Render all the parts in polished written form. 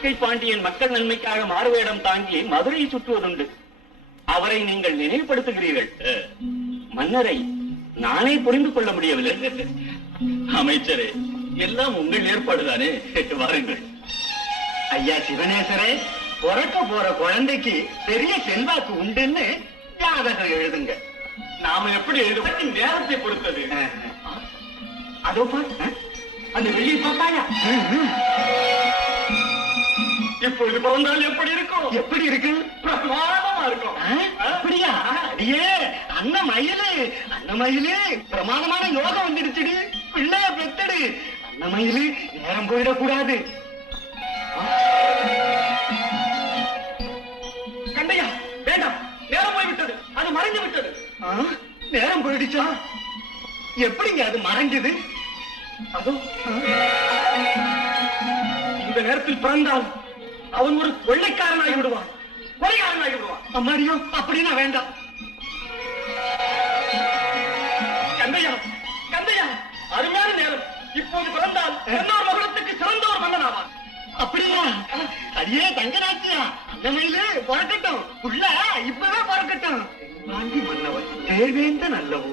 மதுக்கை பாண்டியன் மக்கள் நன்மைக்காக மாறுவேடம் தாங்கி மதுரையை சுற்றுவதுண்டு. அவரை நீங்கள் நினைவுபடுத்துகிறீர்கள். மன்னரை நானே புரிந்து கொள்ள முடியவில்லை. அமைச்சரே, எல்லாம் உங்கள் ஏற்பாடுதானே. வாருங்கள். ஐயா சிவனேசரே, பிறக்க போற குழந்தைக்கு பெரிய செல்வாக்கு உண்டுன்னு ஜாதகம் எழுதுங்க. நாம எப்படி எழுதுவதற்கு நேரத்தை பொறுத்தது. அதோ பாரு, அந்த வெளியை பார்த்தாயா? இப்பொழுது பிறந்தால் எப்படி இருக்கும்? எப்படி இருக்கு? பிரமாதமா இருக்கும். அப்படியா? அடியே அன்னமயிலு, அன்னமயிலு பிரமாதமான யோகம் வந்துடுச்சுடி. பிள்ளைய பெத்தடு. அன்னமயிலு நேரம் போயிடக்கூடாது. கண்டையா, வேண்டாம், நேரம் போய்விட்டது. அது மறைந்து விட்டது. நேரம் போயிடுச்சா? எப்படிங்க அது மறைஞ்சது? அதோ இந்த நேரத்தில் பிறந்தால் அவன் ஒரு கொள்ளைக்காரனாகி விடுவான், கொலைகாரனாகி விடுவான். அம்மாடியோ, அப்படின்னா வேண்டாம். கந்தையா, கந்தையா, அருமையான நேரம். இப்போது பிறந்தால் இன்னொரு மகுடத்துக்கு சிறந்த ஒரு மன்னனாவான். அப்படியா? அடியே தங்கராட்சியா, அந்த மயிலு பிறக்கட்டும். புள்ள இப்பவே பிறக்கட்டும். பாண்டி மன்னவன் தேவேந்தன் அல்லவோ.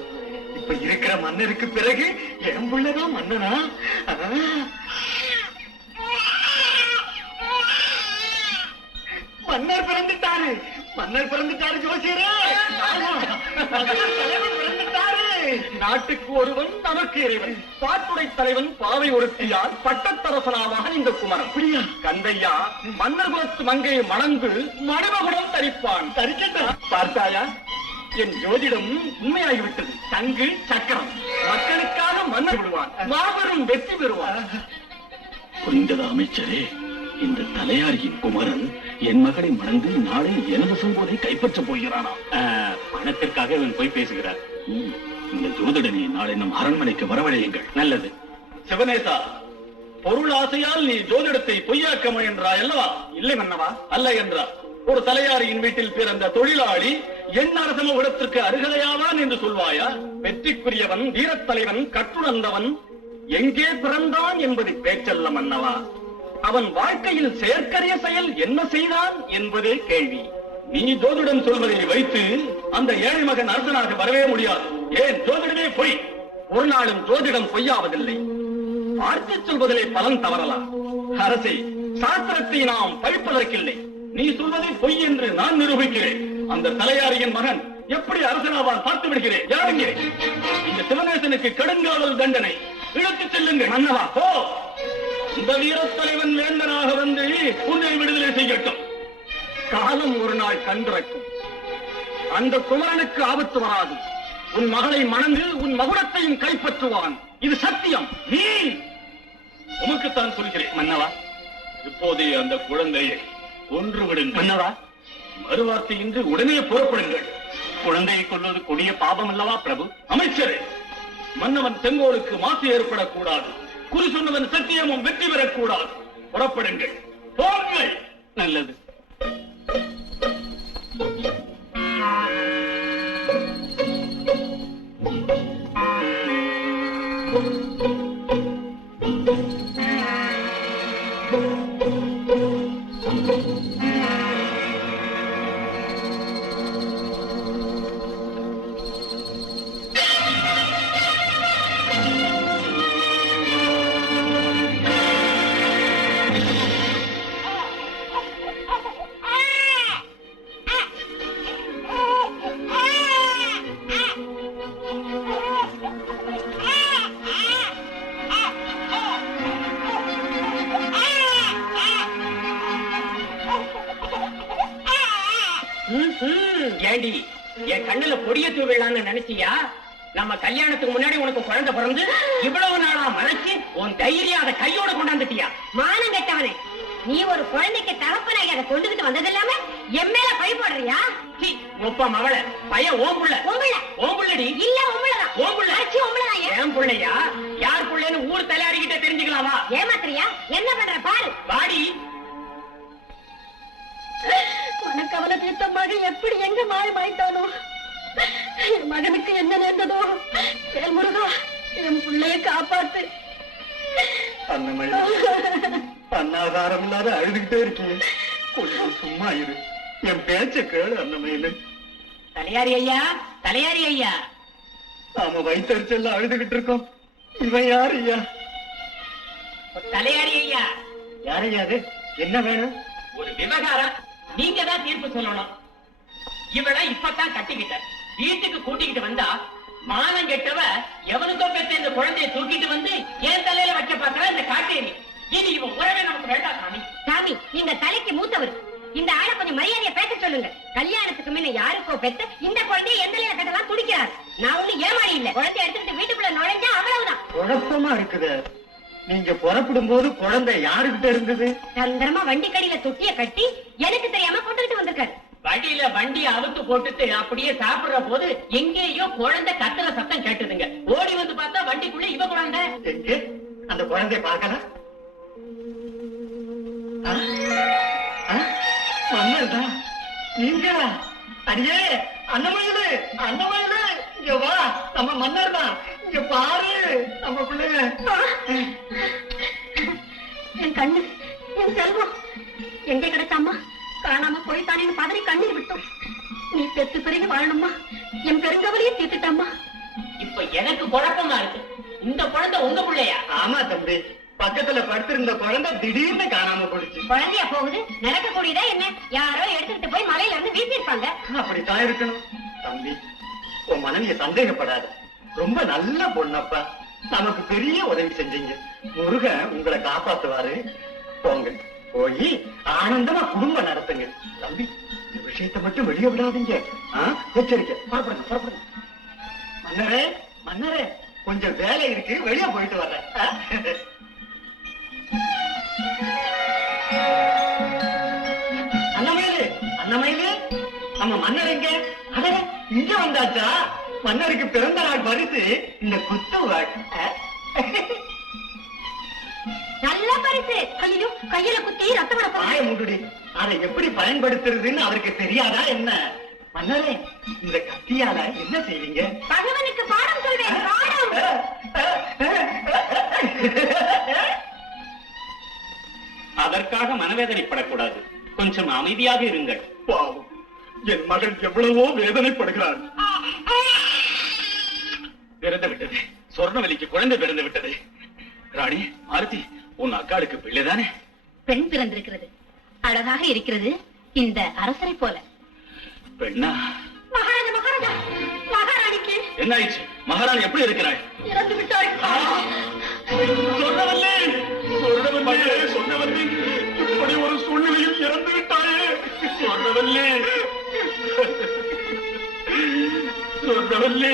இப்ப இருக்கிற மன்னருக்கு பிறகு என் புள்ளதான் மன்னனா? மன்னர் பிறந்துட்டாரு, மன்னர் பிறந்துட்டாரு ஜோசியரே. தலைவன் பிறந்துட்டாரு. நாட்டுக்கு ஒருவன் நமக்கு இறைவன். பாட்டுடை தலைவன் பாவை ஒருத்தியால் பட்டத்தரசனாவாக இந்த குமரன். அப்படியா? கந்தையா, மன்னர் குலத்து மங்கையை மணந்து மணிமகுடம் தரிப்பான். தரிக்கட்டும். பார்த்தாயா, என் ஜோதிடம் உண்மையாகிவிட்டது. தங்கு சக்கரம் மக்களுக்காக மன்னர் விடுவான், மாபெரும் வெற்றி பெறுவான். புரிந்ததா அமைச்சரே? இந்த தலையாரியின் குமரன் என் மகளை மணந்து நாளை எனது சங்கோதை கைப்பற்றப் போகிறானா? பணத்திற்காக இவன் போய் பேசுகிறார். இந்த ஜோதிடனை நாளை நம் அரண்மனைக்கு வரவழையுங்கள். நல்லது. சிவனேசா, பொருள் ஆசையால் நீ ஜோதிடத்தை பொய்யாக்க முயன்றாய் அல்லவா? இல்லை மன்னவா. அல்ல என்றா ஒரு தலையாரியின் வீட்டில் பிறந்த தொழிலாளி என் அரசம இடத்திற்கு அருகதையாவான் என்று சொல்வாயா? வெற்றிக்குரியவன், வீரத்தலைவன், கட்டுணர்ந்தவன் எங்கே பிறந்தான் என்பது பேச்சல்ல மன்னவா. அவன் வாழ்க்கையில் செயற்கரிய செயல் என்ன செய்தான் என்பதே கேள்வி. நீ ஜோதிடம் சொல்வதை வைத்து அந்த ஏழை மகன் அரசனாக வரவே முடியாது. ஏன் ஜோதிடமே பொய். ஒரு நாளும் ஜோதிடம் பொய்யாவதில்லை. பார்த்து சொல்வதிலே பலன் தவறலாம். அரசே, சாஸ்திரத்தை நாம் பழிப்பதற்கில்லை. நீ சொல்வதை பொய் என்று நான் நிரூபிக்கிறேன். அந்த தலையாரியின் மகன் எப்படி அரசனாவான் பார்த்து விடுகிறேன். யாருங்க இந்த சிவநேசனுக்கு கடுங்காவல் தண்டனை இழுத்துச் செல்லுங்கள். மன்னவா, போ. இந்த வீரத்தலைவன் வேந்தனாக வந்து உன்னை விடுதலை செய்யட்டும். காலம் ஒரு நாள் கண்டிருக்கும். அந்த குமரனுக்கு ஆபத்து வராது. உன் மகளை மணந்து உன் மகுடத்தையும் கைப்பற்றுவான். இது சத்தியம். நீ உமக்குத்தான் சொல்கிறேன் மன்னவா. இப்போதே அந்த குழந்தையை கொன்று விடுங்கள். மன்னவா, மறுவார்த்தையின்றி உடனே புறப்படுங்கள். குழந்தையை கொள்வது கொடிய பாபம் அல்லவா பிரபு? அமைச்சரே, மன்னவன் செங்கோலுக்கு மாசு ஏற்படக்கூடாது. குறி சொன்னவன் சத்தியமும் வெற்றி பெறக்கூடாது. புறப்படுங்கள், போங்கள். நல்லது. ஏண்டி என் கண்ணுல பொடிய தூவிடலான்னு நினைச்சியா? நம்ம கல்யாணத்துக்கு முன்னாடி உனக்கு குழந்தை பிறந்து இவ்வளவு நாளா மறைச்சு உன் தைரியம் அதை கையோட கொண்டாந்துட்டியா? மானம் கெட்டவனே, நீ ஒரு குழந்தைக்கு தகப்பனாகி அதை கொண்டுகிட்டு வந்தது இல்லாம என் மேல பழி போடுறியா? ஒப்ப மவள பையன் ஓம்புள்ள ஓம்புள்ளடி இல்ல உங்களதான் ஓம்புள்ள உங்களதான் ஏன் புள்ளையா? யார் புள்ளைன்னு ஊர் தலையாரிக்கிட்ட தெரிஞ்சுக்கலாமா? ஏமாத்திரியா? என்ன பண்ற பாரு. வாடி. மனக்கவலை தீர்த்த மகன் எப்படி எங்க மாயமாயிட்டானோ? என் மகனுக்கு என்ன நேர்ந்ததோ? முருகா, என் பிள்ளைய காப்பாத்து. அன்னமயில், அன்னாதாரம் இல்லாத அழுதுகிட்டே இருக்கீங்க, கொஞ்சம் சும்மா இரு. என் பேச்ச கேளு அன்னமயிலு. தலையாரி ஐயா, தலையாரி ஐயா. நாம வயிற்றுச்சல்ல அழுதுகிட்டு இருக்கோம். இவன் யாரு ஐயா? தலையாரி ஐயா, யாரையாது? என்ன வேணும்? ஒரு விவகாரம், நீங்க தான் தீர்ப்பு சொல்லணும். இவளை இப்பதான் கட்டிக்கிட்ட, வீட்டுக்கு கூட்டிக்கிட்டு வந்தா மானம் கெட்டவ எவனுக்கோ பெற்ற இந்த குழந்தையை தூக்கிட்டு வந்து என் தலையில வைக்க பார்க்கற இந்த காட்டேரி. இனி இவன் உறவே நமக்கு வேண்டாம் சாமி. சாமி, நீங்க தலைக்கு மூத்தவர், இந்த ஆளை கொஞ்சம் மரியாதையா பேச சொல்லுங்க. கல்யாணத்துக்கு முன்ன யாருக்கோ பெத்த இந்த குழந்தைய எந்த கட்டலாம் துடிக்கிறார். நான் ஒண்ணு ஏமாறி இல்ல. குழந்தைய எடுத்துக்கிட்டு வீட்டுக்குள்ள நுழைஞ்சா அவ்வளவுதான். குழப்பமா இருக்குது. நீங்க புறப்படும் போது குழந்தை யாருக்கிட்ட இருந்தது? சந்திரமா வண்டி கடியில தொட்டிய கட்டி எனக்கு தெரியாம கொண்டுட்டு வந்திருக்காரு. வண்டியில வண்டியை அவுத்து போட்டுட்டு அப்படியே சாப்பிடுற போது எங்கேயோ குழந்தை கத்துற சத்தம் கேட்டுதுங்க. ஓடி வந்து பார்த்தா வண்டிக்குள்ள இவ குழந்தை. எங்கே அந்த குழந்தைய பார்க்கலாம்? மன்னர்தான் நீங்களா? அடியே அன்னமயிலு, அன்னமயிலு, இங்க வா. நம்ம மன்னர் தான், இங்க பாரு நம்ம பிள்ளைங்க. என் கண்ணு, என் செல்வம் எங்க கிடைச்சாமா? காணாம போய்த்தானேன்னு பதறி கண்ணீர் விட்டோம். நீ பெத்து பிறகு வாழணுமா? என் பெருங்கவலையே தீர்த்துட்டாமா. இப்ப எனக்கு குழப்பமா இருக்கு. இந்த குழந்தை உங்க பிள்ளையா? ஆமா தம்பி, பக்கத்துல படுத்திருந்த குழந்தை திடீர்னு காணாம போடுச்சு. குழந்தையா போகுது, நடக்கக்கூடியதா என்ன? யாரோ எடுத்துட்டு போய் மலையில இருந்து வீசிருப்பாங்க. அப்படித்தான் இருக்கணும். தம்பி, உன் மனைவிய சந்தேகப்படாத. ரொம்ப நல்ல பொண்ணப்பா. நமக்கு பெரிய உதவி செஞ்சீங்க. முருகன் உங்களை காப்பாத்துவாரு. போங்க, போய் ஆனந்தமா குடும்பம் நடத்துங்க. தம்பி, இந்த விஷயத்தை மட்டும் வெளியே விடாதீங்க. எச்சரிக்கை. புறப்படுங்க, புறப்படுங்க. மன்னரே, மன்னரே, கொஞ்சம் வேலை இருக்கு, வெளியே போயிட்டு வர்றேன். அன்னமயிலு, அன்னமயிலு, நம்ம மன்னர் எங்க? அட, இங்க வந்தாச்சா? மன்னருக்கு பிறந்த நாள் பரிசு இந்த குத்து நல்ல பரிசு. ஐயோ, கையில குத்தி ரத்தம் வர பாய முடுடி. அதை எப்படி பயன்படுத்துறதுன்னு அவருக்கு தெரியாதா என்ன? மன்னரே, இந்த கத்தியால என்ன செய்வீங்க? பகவனுக்கு பாடம் சொல்வேன். பாடம். அதற்காக மனவேதனைப்படக்கூடாது. கொஞ்சம் அமைதியாக இருங்கள். பாவம், என் மகள் எவ்வளவோ வேதனைப்படுகிறாள். பிறந்து விட்டது, சொர்ணவலிக்கு குழந்தை பிறந்து விட்டது. ராணி ஆரதி, உன் அக்காளுக்கு பிள்ளைதானே? பெண் பிறந்திருக்கிறது, அழகாக இருக்கிறது. இந்த அரசரை போல. பெண்ணா? மகாராஜா, மகாராஜா, மகாராணிக்கு என்ன ஆயிடுச்சு? மகாராணி எப்படி இருக்கிறாள்? இறந்து விட்டாள். சொன்னவல்லே, சொன்னவல்லே, சொன்னவல்லே, இப்படி ஒரு சூழ்நிலையில் இறந்து விட்டாயே. சொன்னவல்லே, சொன்னவல்லே.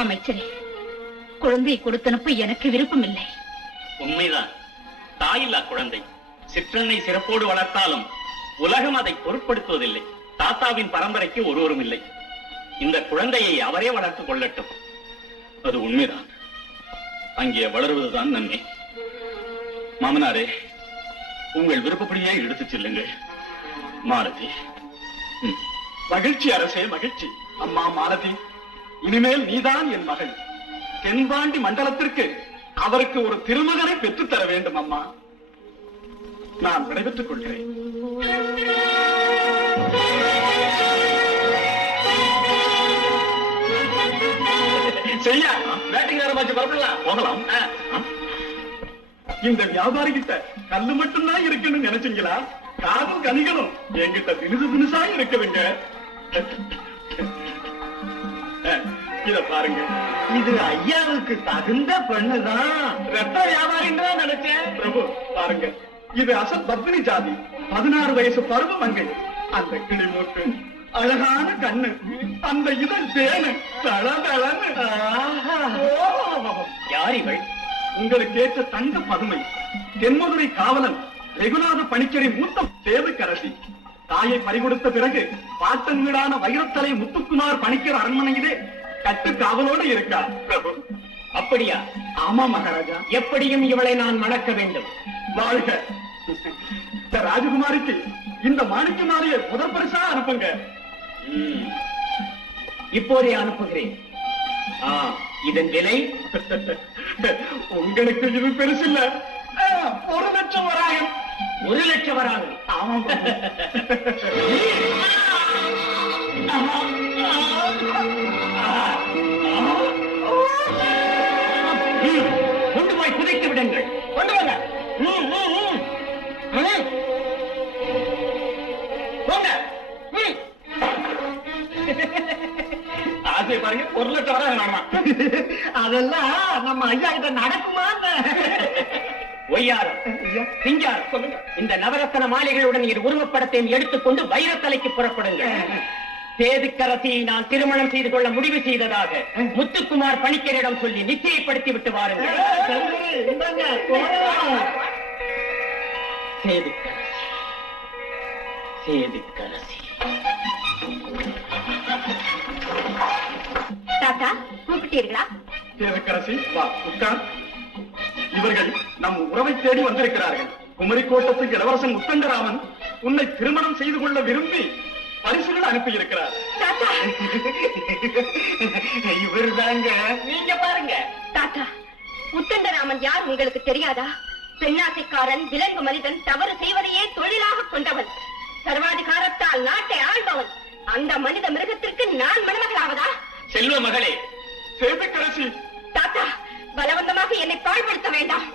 அமைச்சரே, குழந்தையை கொடுத்தனுப்ப எனக்கு விருப்பம் இல்லை. உண்மைதான். தாயில்லா குழந்தை சிற்றன்னை சிறப்போடு வளர்த்தாலும் உலகம் அதை பொருட்படுத்துவதில்லை. தாத்தாவின் பரம்பரைக்கு ஒருவரும் இல்லை. இந்த குழந்தையை அவரே வளர்த்துக் கொள்ளட்டும். அது உண்மைதான். அங்கே வளருவதுதான் நன்மை. மாமனாரே, உங்கள் விருப்பப்படியே எடுத்துச் செல்லுங்கள். மாலதி. மகிழ்ச்சி அரசே, மகிழ்ச்சி. அம்மா மாலதி, இனிமேல் நீதான் என் மகள். தென்பாண்டி மண்டலத்திற்கு அவருக்கு ஒரு திருமகனை பெற்றுத் தர வேண்டும் அம்மா. நான் விடைபெற்றுக் கொள்கிறேன். செய்யா, வேட்டைக்காரமாச்சு பரப்பலாம், போகலாம். இந்த வியாபாரி கிட்ட கல்லு மட்டும்தான் இருக்குன்னு நினைச்சீங்களா? காதும் கனிகளும் என்கிட்ட தினுசு தினுசா இருக்குதுங்க. இத பாருங்க, இது ஐயாவுக்கு தகுந்த பெண்ணுதான். ரத்த வியாபாரின்னு தான் நினைச்சேன். பிரபு பாருங்க, இது அசல் பத்மினி ஜாதி, 16 வயசு பருவ மங்கை. அந்த கிளி மூக்கு, அழகான கண்ணு, அந்த இதழ் தேனு தளதளன்னு. யார் இவள்? உங்களுக்கு ஏற்ற தங்க பதுமை, தென்மதுரை காவலன் ரெகுநாத பணிக்கரை மூத்த சேதுக்கரசி. தாயை பறிகொடுத்த பிறகு பாட்டன் வீடான வைரத்தலை முத்துக்குமார் பணிக்கர் அரண்மனையிலே கட்டு காவலோடு இருக்கார். பிரபு, அப்படியா? ஆமா மகாராஜா. எப்படியும் இவளை நான் மணக்க வேண்டும். வாழ்க. இந்த ராஜகுமாரிக்கு இந்த மாணிக்க மாலையை முதல் பரிசா அனுப்புங்க. இப்போதே அனுப்புகிறேன். இதன் விலை உங்களுக்கு இது பெருசு இல்ல. 1,00,000 வராயம். 1,00,000 வராங்க. ஆமாம். கொண்டு போய் புதைத்து விடுங்கள். கொண்டு வாங்க. போங்க. ஆசை பாருங்க, 1,00,000 வராங்க நானா. அதெல்லாம் நம்ம ஐயா கிட்ட நடக்குமா? ஒய்யாரம், சிங்காரம், சொல்லுங்க. இந்த நவரத்தன மாலைகளுடன் இரு உருவப்படத்தையும் எடுத்துக்கொண்டு வைரத்தலைக்கு புறப்படுங்கள். சேதுக்கரசியை நான் திருமணம் செய்து கொள்ள முடிவு செய்ததாக முத்துக்குமார் பணிக்கரிடம் சொல்லி நிச்சயப்படுத்தி விட்டு வாருங்கள். சேதுக்கரசி, சேதுக்கரசி. தாத்தா கூப்பிட்டீர்களா? சேதுக்கரசி, வா உட்கார். இவர்கள் நம் உறவை தேடி வந்திருக்கிறார்கள். குமரிக்கோட்டத்து இளவரசன் உத்தண்டராமன் உன்னை திருமணம் செய்து கொள்ள விரும்பி பரிசுகள் அனுப்பியிருக்கிறார். தாத்தா இவர் தாங்க. நீங்க பாருங்க. தாத்தா, உத்தண்டராமன் யார் உங்களுக்கு தெரியாதா? பெண்ணாசைக்காரன், விலங்கு மனிதன், தவறு செய்வதையே தொழிலாக கொண்டவன், சர்வாதிகாரத்தால் நாட்டை ஆள்பவன். அந்த மனித மிருகத்திற்கு நான் மணமகளாவதா? செல்வ மகளே, சேதுக்கரசி, தாத்தா, பலவந்தமாக என்னை பாழ்படுத்த வேண்டாம்.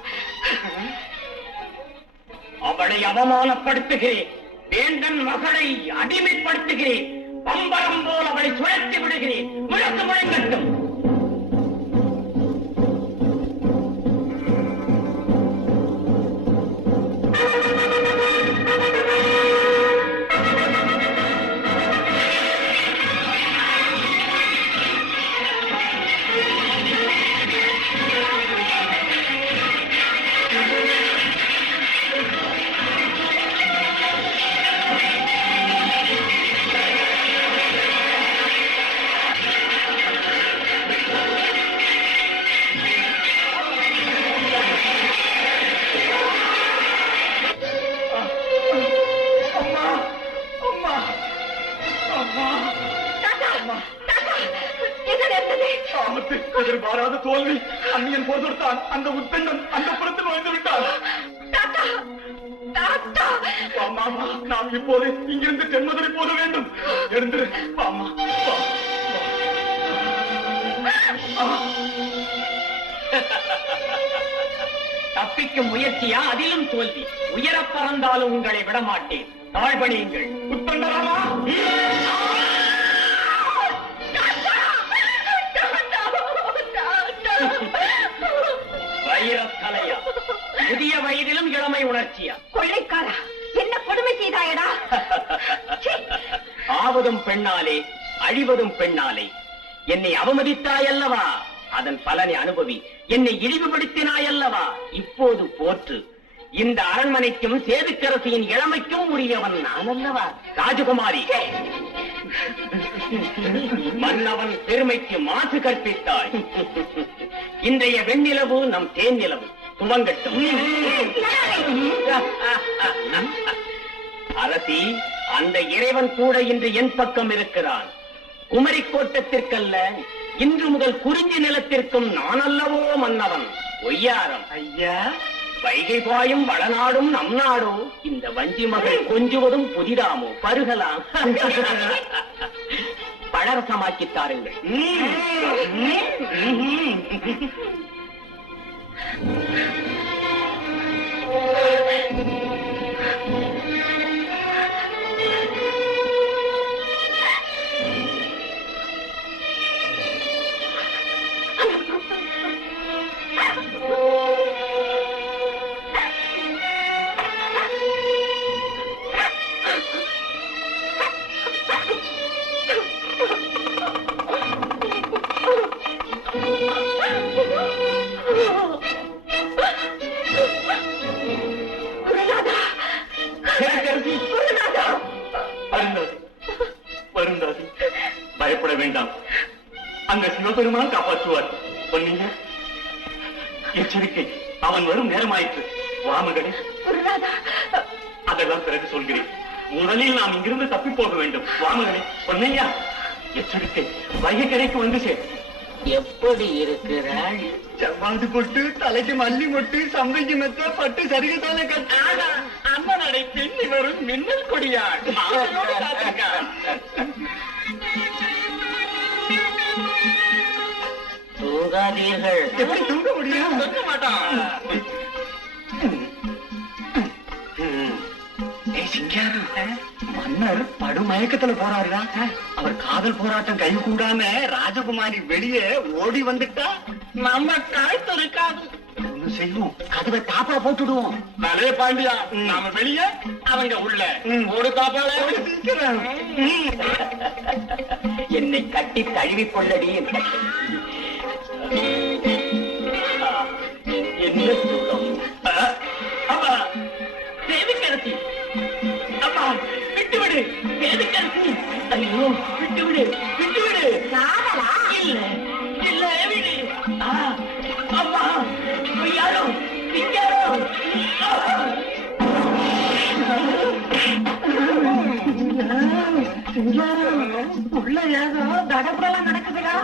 அவளை அவமானப்படுத்துகிறேன். வேந்தன் மகளை அடிமைப்படுத்துகிறேன். பம்பரம் போல் அவளை சுழற்றி விடுகிறேன். முழக்கு முழங்கட்டும். எதிர்பாராத தோல்வி. அந்நியன் போதுத்தான் அந்த உத்தண்டன் அந்த புறத்தில் வாழ்ந்து விட்டான். மாமா, நாம் இப்போது இங்கிருந்து தென்மதுரை போக வேண்டும். எழுந்திரு மாமா. தப்பிக்கும் முயற்சியா? அதிலும் தோல்வி. உயர பறந்தாலும் உங்களை விடமாட்டேன். தாழ்வணியுங்கள். உத்தண்டராமா, வைரத்தலையா? புதிய வயதிலும் இளமை உணர்ச்சியா? கொள்ளைக்காரா, என்ன கொடுமை செய்தாயடா? ஆவதும் பெண்ணாலே, அழிவதும் பெண்ணாலே. என்னை அவமதித்தாயல்லவா? அதன் பலனை அனுபவி. என்னை இழிவுபடுத்தினாயல்லவா? இப்போது போற்று. இந்த அரண்மனைக்கும் சேதுக்கரசியின் இளமைக்கும் உரியவன் நான் அல்லவா? ராஜகுமாரி, மன்னவன் பெருமைக்கு மாசு கற்பித்தாய். இன்றைய வெண்ணிலவு நம் தேன் நிலவு. துவங்கட்டும். அரசி, அந்த இறைவன் கூட இன்று என் பக்கம் இருக்கிறான். குமரிக்கோட்டத்திற்கல்ல, இன்று முதல் குறிஞ்சி நிலத்திற்கும் நான் அல்லவோ மன்னவன். ஒய்யாரம் ஐயா, வைகை பாயும் வளநாடும் நம் நாடோ. இந்த வஞ்சி மகள் கொஞ்சுவதும் புதிதாமோ? பருகலாம். பழரசமாக்கி தாருங்கள். வருந்தாதி, பயப்பட வேண்டாம். அந்த சிவபெருமான் காப்பாற்றுவார். பொன்னிங்க, எச்சரிக்கை, அவன் வரும் நேரமாயிற்று. வாமகளே, அதெல்லாம் பிறகு சொல்கிறேன். முதலில் நாம் இங்கிருந்து தப்பி போக வேண்டும். வாமகளே, பொன்னையா, எச்சரிக்கை, வைகை கரைக்கு வந்து சேர். எப்படி இருக்கிறாள்? செவ்வாது பொட்டு, தலைக்கு மல்லி மொட்டு, சம்பைக்கு மெத்த, பட்டு சரிகத்தால கட்டு. அம்மனடை பின்னி வரும் மின்னல் கொடியாள் ஆசையோடு காத்திருக்காள். தூங்காதீர்கள். எப்படி தூங்க முடியும்? சொல்ல மாட்டான். சிங்காரம், மன்னர் படுமயக்கத்துல போறாருடா. அவர் காதல் போராட்டம் கை கூடாம ராஜகுமாரி வெளியே ஓடி வந்துட்டா நம்ம கழுத்து இருக்காது. ஒண்ணு செய்வோம், கதவை தாப்பா போட்டுடுவோம். நலே பாண்டியா, நாம வெளியே அவங்க உள்ள ஒரு தாப்பால சீக்கிரம். என்னை கட்டி தழுவி கொள்ளடி. என்ன சுகம்! அம்மா தேவிக்கரசி, அம்மா விட்டுவிடு. தேவிக்கரசி, ஐயோ விட்டுவிடு, விட்டுவிடு. இல்ல இல்ல விடு. அம்மா யாரோ யாரோ உள்ள ஏதோ தடப்பெல்லாம் நடக்குதுடா.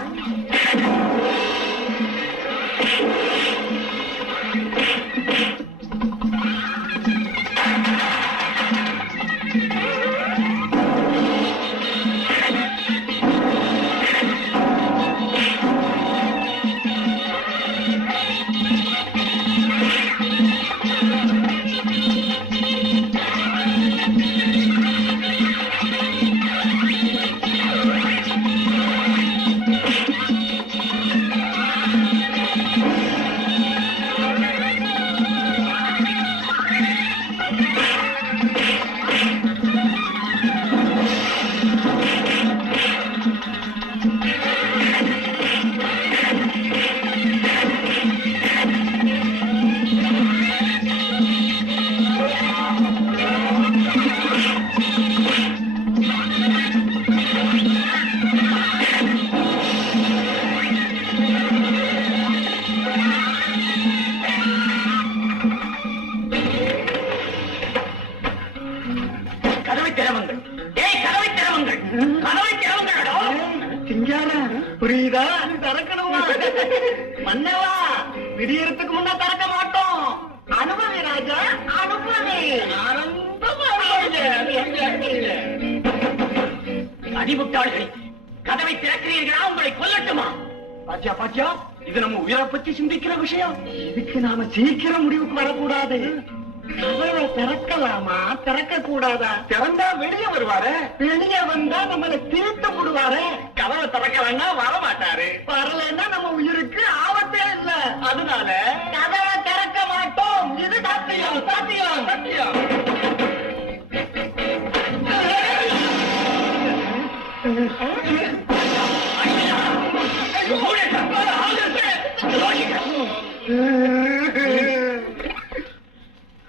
புரியுதா? திறக்கணுமா? மன்னவா, விடியறதுக்கு முன்ன திறக்க மாட்டோம். அனுபவி ராஜா, அனுபவி. அடிமுட்டாள்களை கதவை திறக்கிறீர்களா? உங்களை கொல்லட்டுமா? பாத்தியா பாத்தியா, இது நம்ம உயிரை பத்தி சிந்திக்கிற விஷயம். இதுக்கு நாம சீக்கிரம் முடிவுக்கு வரக்கூடாது. கதவை திறக்கலாமா, திறக்க கூடாதா? திறந்தா வெளியே வருவாரு. வெளியே வந்தா நம்மள திருத்த போடுவாரு. கதவை திறக்கலன்னா வர மாட்டாரு. வரலன்னா நம்ம உயிருக்கு ஆபத்தே இல்ல. அதனால கதவை திறக்க மாட்டோம். இது சத்தியம், சத்தியம், சத்தியம்.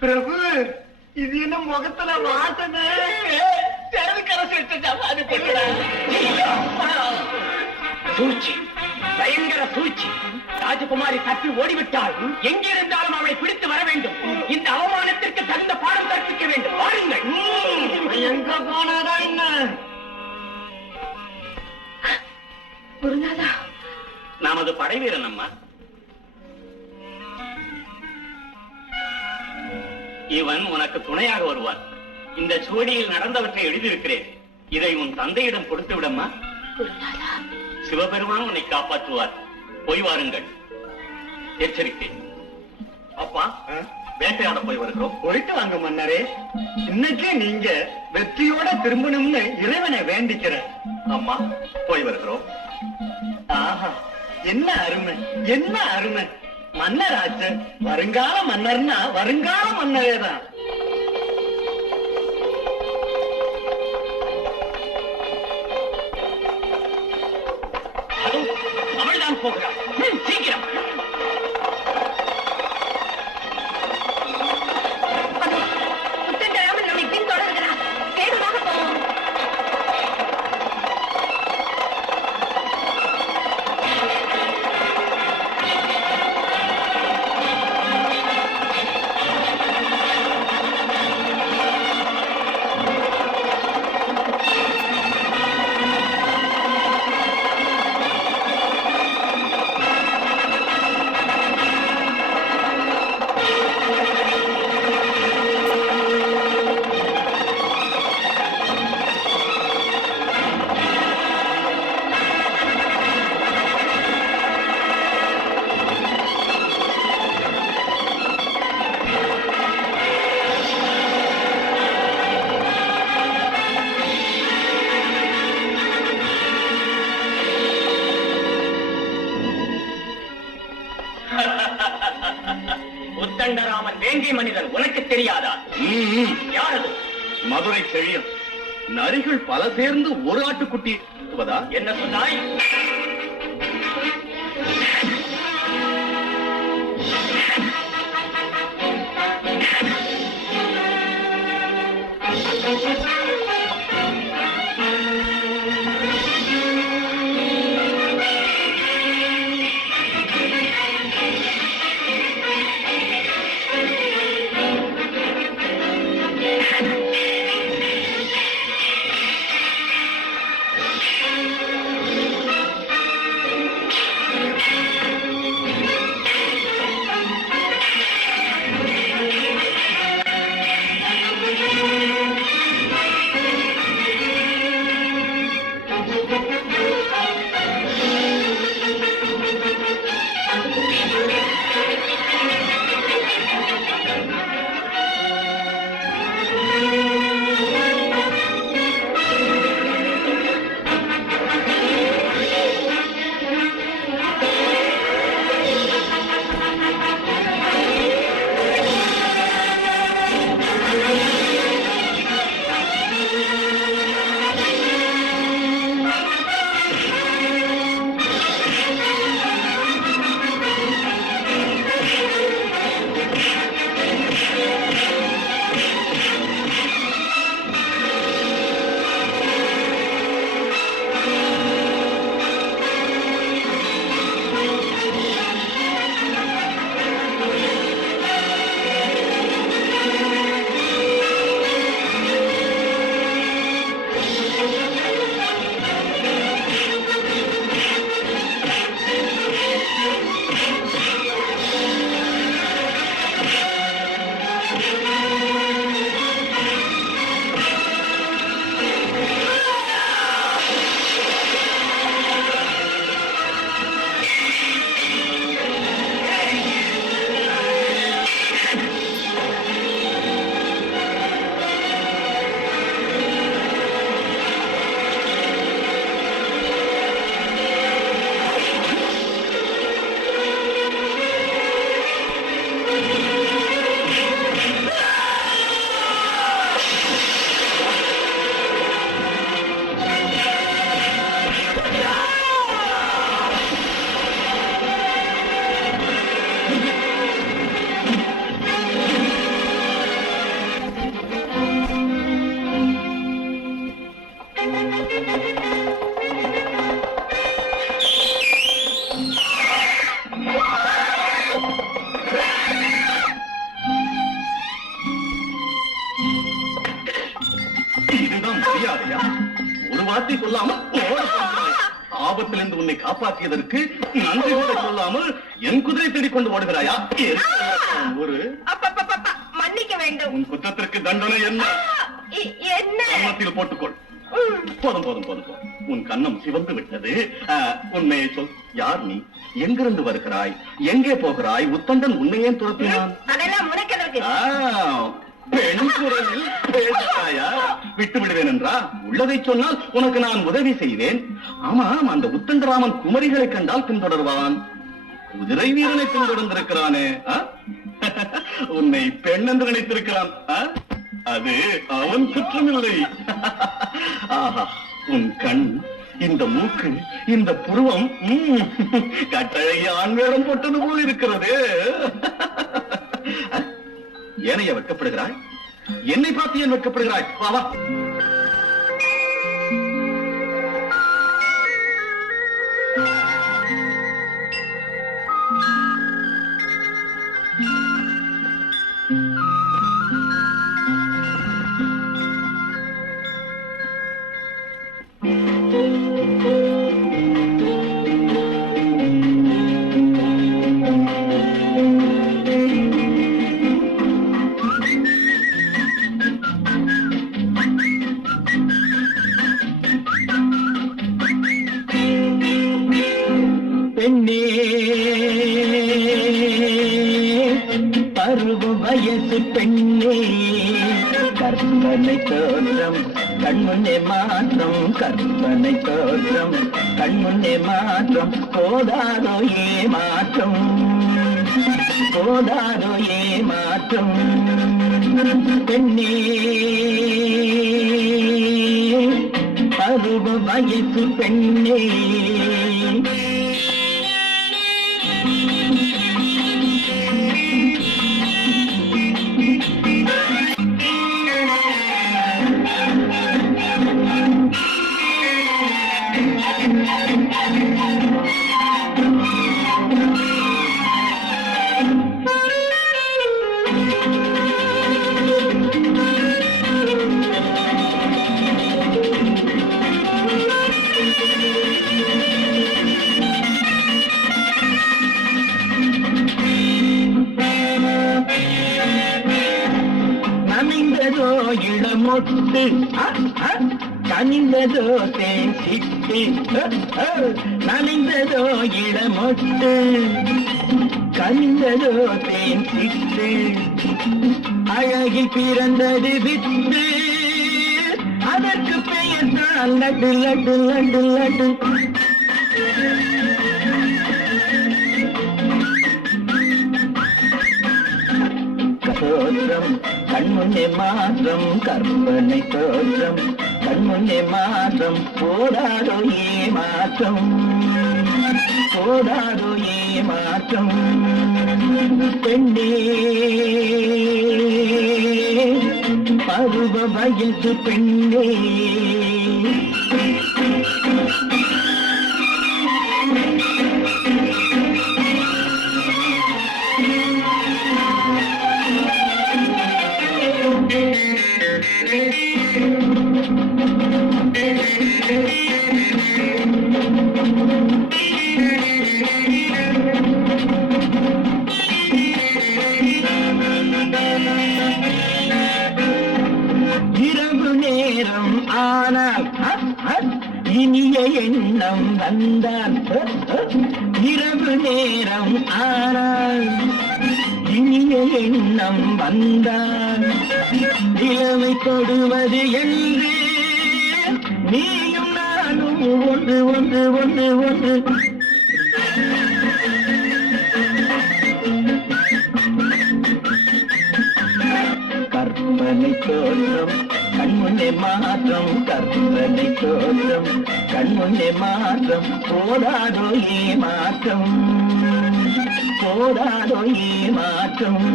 பிரபு, இது என்ன முகத்துல வாசனை? சூழ்ச்சி, பயங்கர சூழ்ச்சி. ராஜகுமாரி தப்பி ஓடிவிட்டால் எங்கிருந்தாலும் அவளை பிடித்து வர வேண்டும். இந்த அவமானத்திற்கு தகுந்த பாடம் கற்பிக்க வேண்டும். வாருங்கள். எங்க போனாரா என்ன? குருநாதா, நமது படைவீரன் அம்மா. இவன் உனக்கு துணையாக வருவான். இந்த சுவடியில் நடந்தவற்றை எழுதியிருக்கிறேன். இதை உன் தந்தையிடம் கொடுத்து விடம்மா. குருநாதா, சிவபெருமான் உன்னை காப்பாற்றுவார். போய் வாருங்கள். எச்சரிக்கை. அப்பா, வேட்டையாட போய் வருகிறோம். போயிட்டு வாங்க மன்னரே. இன்னைக்கு நீங்க வெற்றியோட திரும்பணும்னு இறைவனை வேண்டிக்கிறேன். அம்மா, போய் வருகிறோம். ஆஹா, என்ன அருமை, என்ன அருமை. மன்னராச்சு, வருங்கால மன்னர்னா வருங்கால மன்னரே தான். அவள்தான் போகிறாள். சீக்கிரம். உத்தண்டராமன் நம்மை பின்தொடர்கிறார். வேகமாக போவோம். உத்தண்டராமன் வேங்கை மனிதன் உனக்கு தெரியாதா? யாரது? மதுரை செழியன். நரிகள் பல சேர்ந்து ஒரு ஆட்டுக்குட்டி என்ன சொன்னாய்? ஒரு வார்த்தை சொல்லாமல் ஆபத்திலிருந்து உன்னை காப்பாற்றியதற்கு நன்றி கூட சொல்லாமல் என் குதிரை தேடிக் கொண்டு ஓடுகிறாயா? ஒரு மன்னிக்க வேண்டும். உன் குற்றத்திற்கு தண்டனை என்ன? கன்னத்தில் போட்டுக்கொள். போதும் போதும் போதும் போதும். உன் கன்னம் சிவந்து விட்டது. உண்மையை சொல். யார் நீ? எங்கிருந்து வருகிறாய்? எங்கே போகிறாய்? உத்தண்டன் உன்னை ஏன் துரத்தினான்? அதெல்லாம் உனக்கு பெண் குரலில் பேசுகிறாயா? விட்டு விடுவேன் என்றா? உள்ளதை சொன்னால் உனக்கு நான் உதவி செய்வேன். ஆமாம், அந்த உத்தண்டராமன் குமரிகளை கண்டால் பின்தொடர்வான். குதிரை வீரனை பின்தொடர்ந்திருக்கிறானே. உன்னை பெண் என்று நினைத்திருக்கிறான். அது அவன் குற்றமில்லை. ஆஹா, உன் கண், இந்த மூக்கு, இந்த புருவம் கட்டழகி ஆண் வேடம் போட்டது போல் இருக்கிறது. ஏனைய வெட்கப்படுகிறாய்? என்னை பார்த்து ஏன் வெட்கப்படுகிறாய்? வா வா. பருவ வயசு பெண்ணே, கற்பனை தோற்றம் கண்முன்னே மாற்றம், கற்பனை தோற்றம் கண்முன்னே மாற்றம், போதாதோ ஏமாற்றம். போதாதோ ஏமாற்றம் பெண்ணே பருவ வயசு பெண்ணே நனைந்ததோ இளமொட்டு கனிந்ததோ தேன் சிட்டு நனைந்ததோ இளமொட்டு கனிந்ததோ தேன் சிட்டு அழகில் பிறந்தது வித்து அதற்கு பெயர் தான் லட்டு லட்டு லட்டு லட்டு தோற்றம் கண்முன்னே மாற்றம் கற்பனை தோற்றம் கண்முன்னே மாற்றம் போதாதோ ஏமாற்றம் போதாதோ ஏமாற்றம் பெண்ணே பருவ வயசு பெண்ணே இரவு நேரம் ஆனால் இனிய எண்ணம் வந்தால் இரவு நேரம் ஆனால் இனிய எண்ணம் வந்தால் இளமை தொடுவது என்று நீயும் நானும் ஒன்று ஒன்று ஒன்று ஒன்று கற்பனை தோற்றம் கண்முன்னே மாற்றம் கற்பனை தோற்றம் கண்முன்னே மாற்றம் போதாதோ ஏமாற்றம் போதாதோ ஏமாற்றம்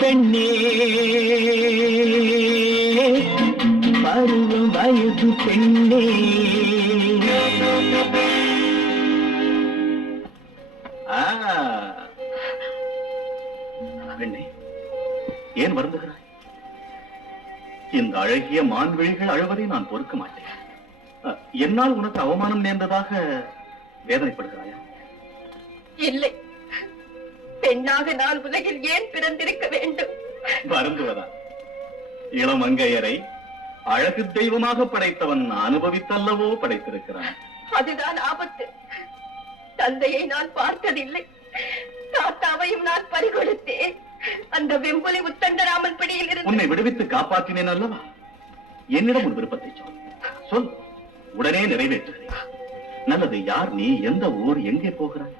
பெண்ணே பருவம் வயது பெண்ணே பெண்ணே ஏன் வருந்துகிறாய்? இந்த அழகிய மான்விழிகள் அழுவதை நான் பொறுக்க மாட்டேன். என்னால் உனக்கு அவமானம் நேர்ந்ததாக வேதனைப்படுகிறாயா? இல்லை, பெண்ணாக நான் உலகில் ஏன் பிறந்திருக்க வேண்டும்? வருந்துவதா? இளமங்கையரை அழகு தெய்வமாக படைத்தவன் அனுபவித்தல்லவோ படைத்திருக்கிறான். அதுதான் ஆபத்து. தந்தையை நான் பார்த்ததில்லை, தாத்தாவையும் நான் பறிகொடுத்தேன். அந்த வெம்புலி உத்தண்டராமன் பிடியில் இருந்து உன்னை விடுவித்து காப்பாற்றினேன் அல்லவா? என்னிடம் ஒரு விருப்பத்தை சொல், உடனே நிறைவேற்றுகிறேன். நல்லது, யார் நீ? எந்த ஊர்? எங்கே போகிறாய்?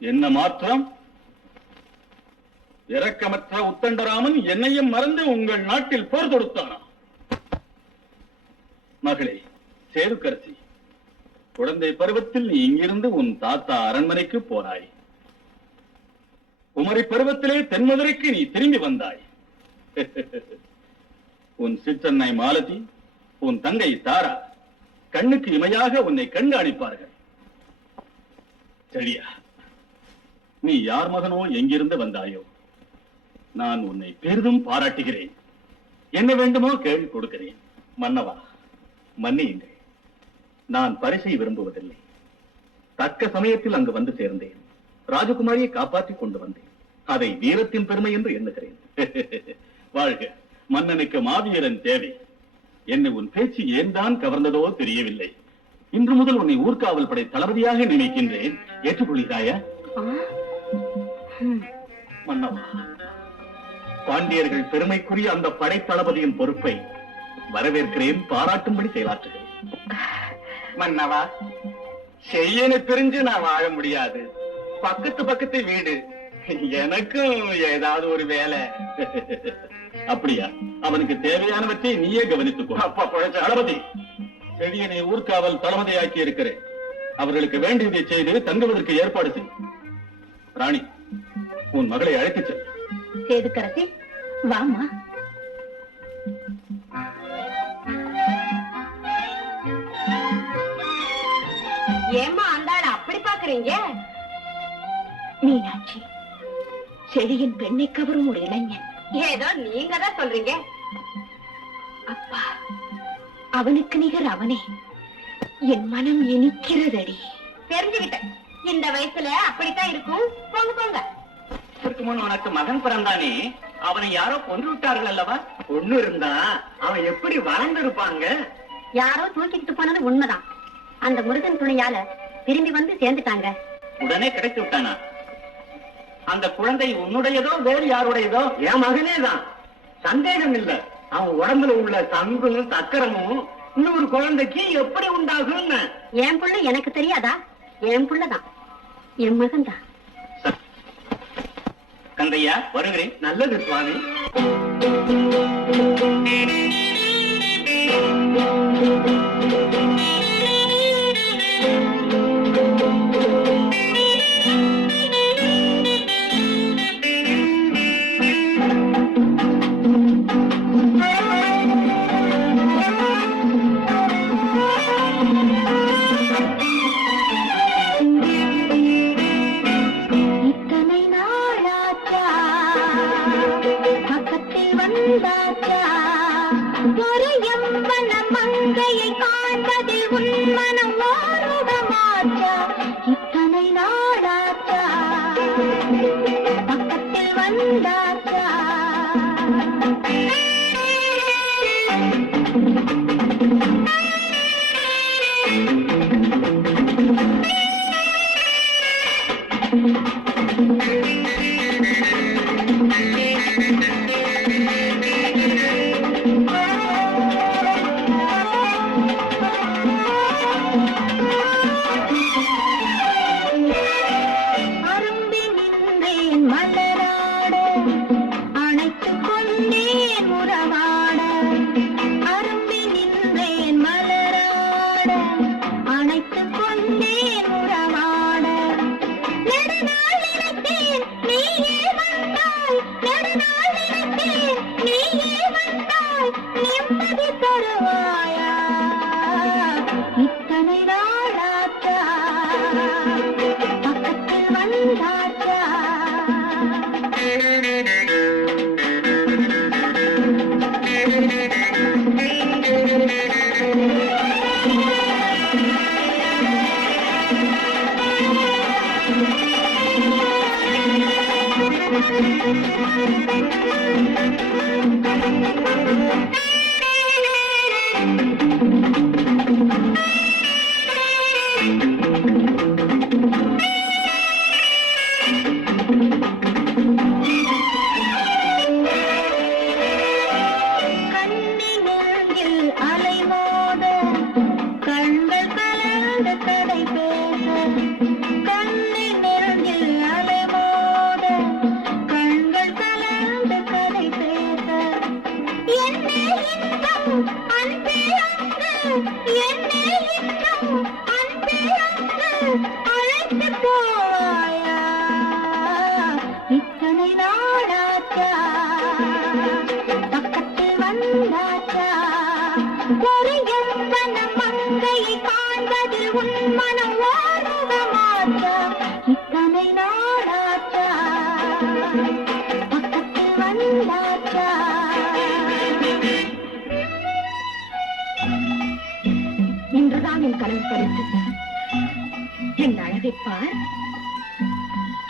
என்ன மாற்றம்? இரக்கமற்ற உத்தண்டராமன் என்னையும் மறந்து உங்கள் நாட்டில் போர் தொடுத்தானா? மகளே சேதுக்கரசி, குழந்தை பருவத்தில் நீ இங்கிருந்து உன் தாத்தா அரண்மனைக்கு போனாய். குமரி பருவத்திலே தென்மதுரைக்கு நீ திரும்பி வந்தாய். உன் சிற்றன்னை மாலதி, உன் தங்கை தாரா கண்ணுக்கு இமையாக உன்னை கண்காணிப்பார்கள். சரியா? நீ யார் மகனோ, எங்கிருந்து வந்தாயோ, நான் உன்னை பெரிதும் பாராட்டுகிறேன். என்ன வேண்டுமோ கேள்வி கொடுக்கிறேன். மன்னவா, மன்னியுங்கள், நான் பரிசை விரும்புவதில்லை. தக்க சமயத்தில் அங்கு வந்து சேர்ந்தேன். ராஜகுமாரியை காப்பாற்றிக் கொண்டு வந்தேன். அதை வீரத்தின் பெருமை என்று எண்ணுகிறேன். வாழ்க, மன்னனுக்கு மாவீரன் தேவை. என்னை உன் பேச்சு ஏன் தான் கவர்ந்ததோ தெரியவில்லை. இன்று முதல் உன்னை ஊர்காவல் படை தளபதியாக நினைக்கின்றேன். ஏற்றுக்கொள்கிறாயா? மன்னவா, பாண்டியர்கள் பெருமைக்குரிய அந்த படை தளபதியின் பொறுப்பை வரவேற்கிறேன், பாராட்டும்படி செயலாற்றுகிறேன். மன்னவா, செய்யனை பிரிஞ்சு நான் வாழ முடியாது. பக்கத்து வீடு, எனக்கும் ஏதாவது ஒரு வேலை. அப்படியா? அவனுக்கு தேவையானவற்றை நீயே கவனித்துக்கோ. அப்பா தளபதி, செழியனை ஊர்காவல் தளபதியாக்கி இருக்கிறேன். அவர்களுக்கு வேண்டியதை செய்து தங்குவதற்கு ஏற்பாடு செய். ராணி, உன் மகளை அழைத்துச் செல். சேதுக்கரசி, வாமா. ஏம்மா அந்தாள அப்படி பாக்குறீங்க? மீனாட்சி, செழியின் பெண்ணை கவரும் ஒரு இளைஞன். ஏதோ நீங்க தான் சொல்றீங்க. அப்பா, அவனுக்கு நிகர் அவனே. என் மனம் இனிக்கிறதடி. தெரிஞ்சுக்கிட்டேன், இந்த வயசுல அப்படித்தான் இருக்கும். போங்க போங்க. இதற்கு முன் உனக்கு மகன் பிறந்தானே, அவனை யாரோ கொன்று விட்டார்கள் அல்லவா? ஒண்ணு இருந்தா அவன் எப்படி வளர்ந்திருப்பாங்க? யாரோ தூக்கிட்டு போனது உண்மைதான். அந்த முருகன் துணையால திரும்பி வந்து சேர்ந்துட்டாங்க. உடனே கிடைத்து விட்டானா? அந்த குழந்தை உன்னுடையதோ வேறு யாருடையதோ? என் மகனே தான், சந்தேகம் இல்ல. அவன் உடம்புல உள்ள சங்கும் சக்கரமும் இன்னொரு குழந்தைக்கு எப்படி உண்டாகும்? என் புள்ள எனக்கு தெரியாதா? என் புள்ளதான், என் மகன் தான். கந்தையா, வருகிறேன். நல்லது சுவாமி. இன்றுதான் என் கனவு பறித்து என் அழகைப்பார்.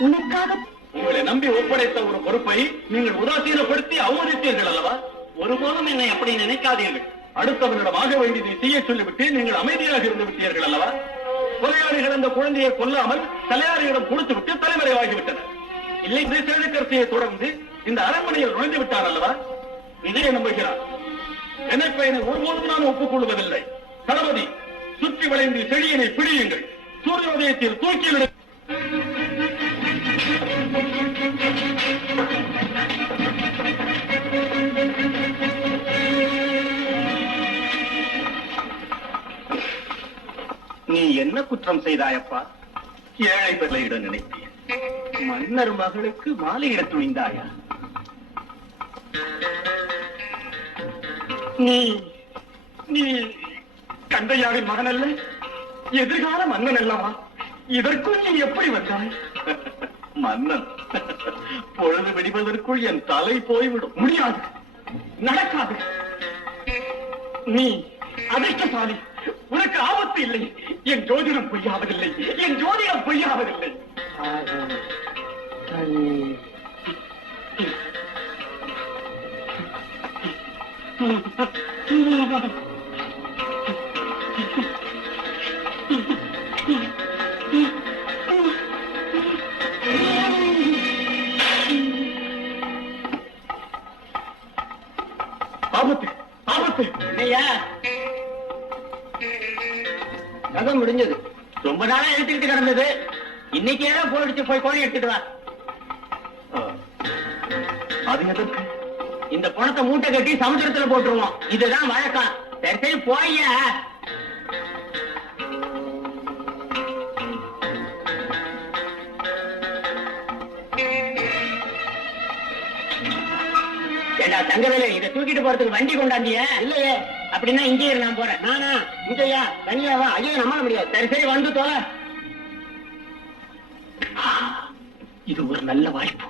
உனக்காக உங்களை நம்பி ஒப்படைத்த ஒரு பொறுப்பை நீங்கள் உதாசீனப்படுத்தி அவமதித்தீர்கள் அல்லவா? ஒருபோதும் என்னை அப்படி நினைக்காதீர்கள். அடுத்தவனிடம் ஆக வேண்டியதை செய்ய சொல்லிவிட்டு நீங்கள் அமைதியாக இருந்து விட்டீர்கள் அல்லவா? கொலையாளிகள் அந்த குழந்தையை கொல்லாமல் தலையாரியிடம் கொடுத்து விட்டு தலைமறைவாகிவிட்டனர். இல்லை, சேதுக்கரசியை தொடர்ந்து இந்த அரண்மனையில் நுழைந்து விட்டார் அல்லவா? இதை நம்புகிறார். எனக்கு ஒருபோதும் நான் ஒப்புக்கொள்வதில்லை. தளபதி, சுற்றி வளைந்து செழியனை பிடியுங்கள். சூரியோதயத்தில் தூக்கிவிட. நீ என்ன குற்றம் செய்தாயப்பா? ஏழை பிள்ளையிட நினைத்தேன். மன்னர் மகளுக்கு மாலையிட துணிந்தாயா? நீ கந்தையாவின் மகன் அல்ல, எதிர்கால மன்னன் அல்லவா? இதற்குள் நீ எப்படி வந்தாய்? மன்னன் பொழுது விடுவதற்குள் என் தலை போய்விடும். முடியாது, நடக்காது. நீ அதிர்ஷ்டசாலி, உனக்கு ஆபத்து இல்லை. என் ஜோதிடம் பொய்யாவதில்லை, என் ஜோதிடம் பொய்யாவதில்லை. ஆபத்து, ஆபத்து. இல்லையா? கதை முடிஞ்சது. ரொம்ப நாளா எடுத்துக்கிட்டு கிடந்தது. இன்னைக்கு ஏதோ போயிடுச்சு, போய் கோழி எடுத்துட்டு வா. அது எதற்கு? இந்த பணத்தை மூட்டை கட்டி சமுத்திரத்துல போட்டுருவோம். இதுதான் வழக்கம். சரி சரி போய்யா. ஏண்டா தங்கவேலு, இதை தூக்கிட்டு போறதுக்கு வண்டி கொண்டாந்திய? இல்லையே. அப்படின்னா இங்கே நான் போறேன். நானா இங்கயா தனியாவா? ஐயோ நம்ப முடியாது. சரி சரி வந்து தோல. இது ஒரு நல்ல வாய்ப்பு.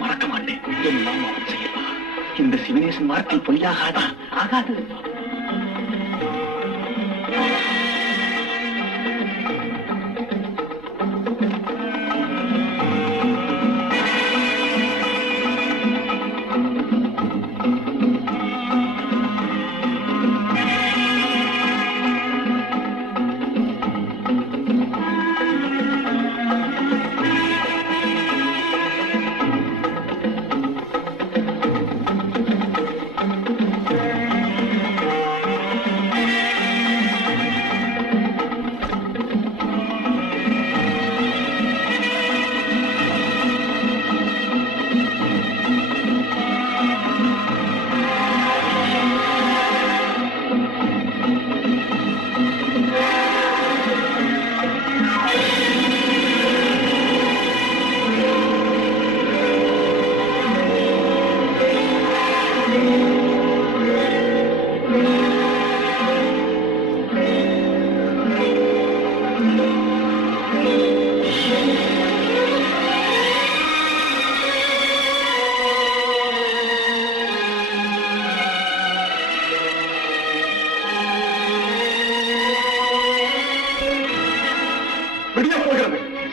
மறக்க மாட்டேன். எல்லாம் அவன் செய்யலாம். இந்த சிவனேசன் வார்த்தை பொய்யாகாதா? ஆகாது.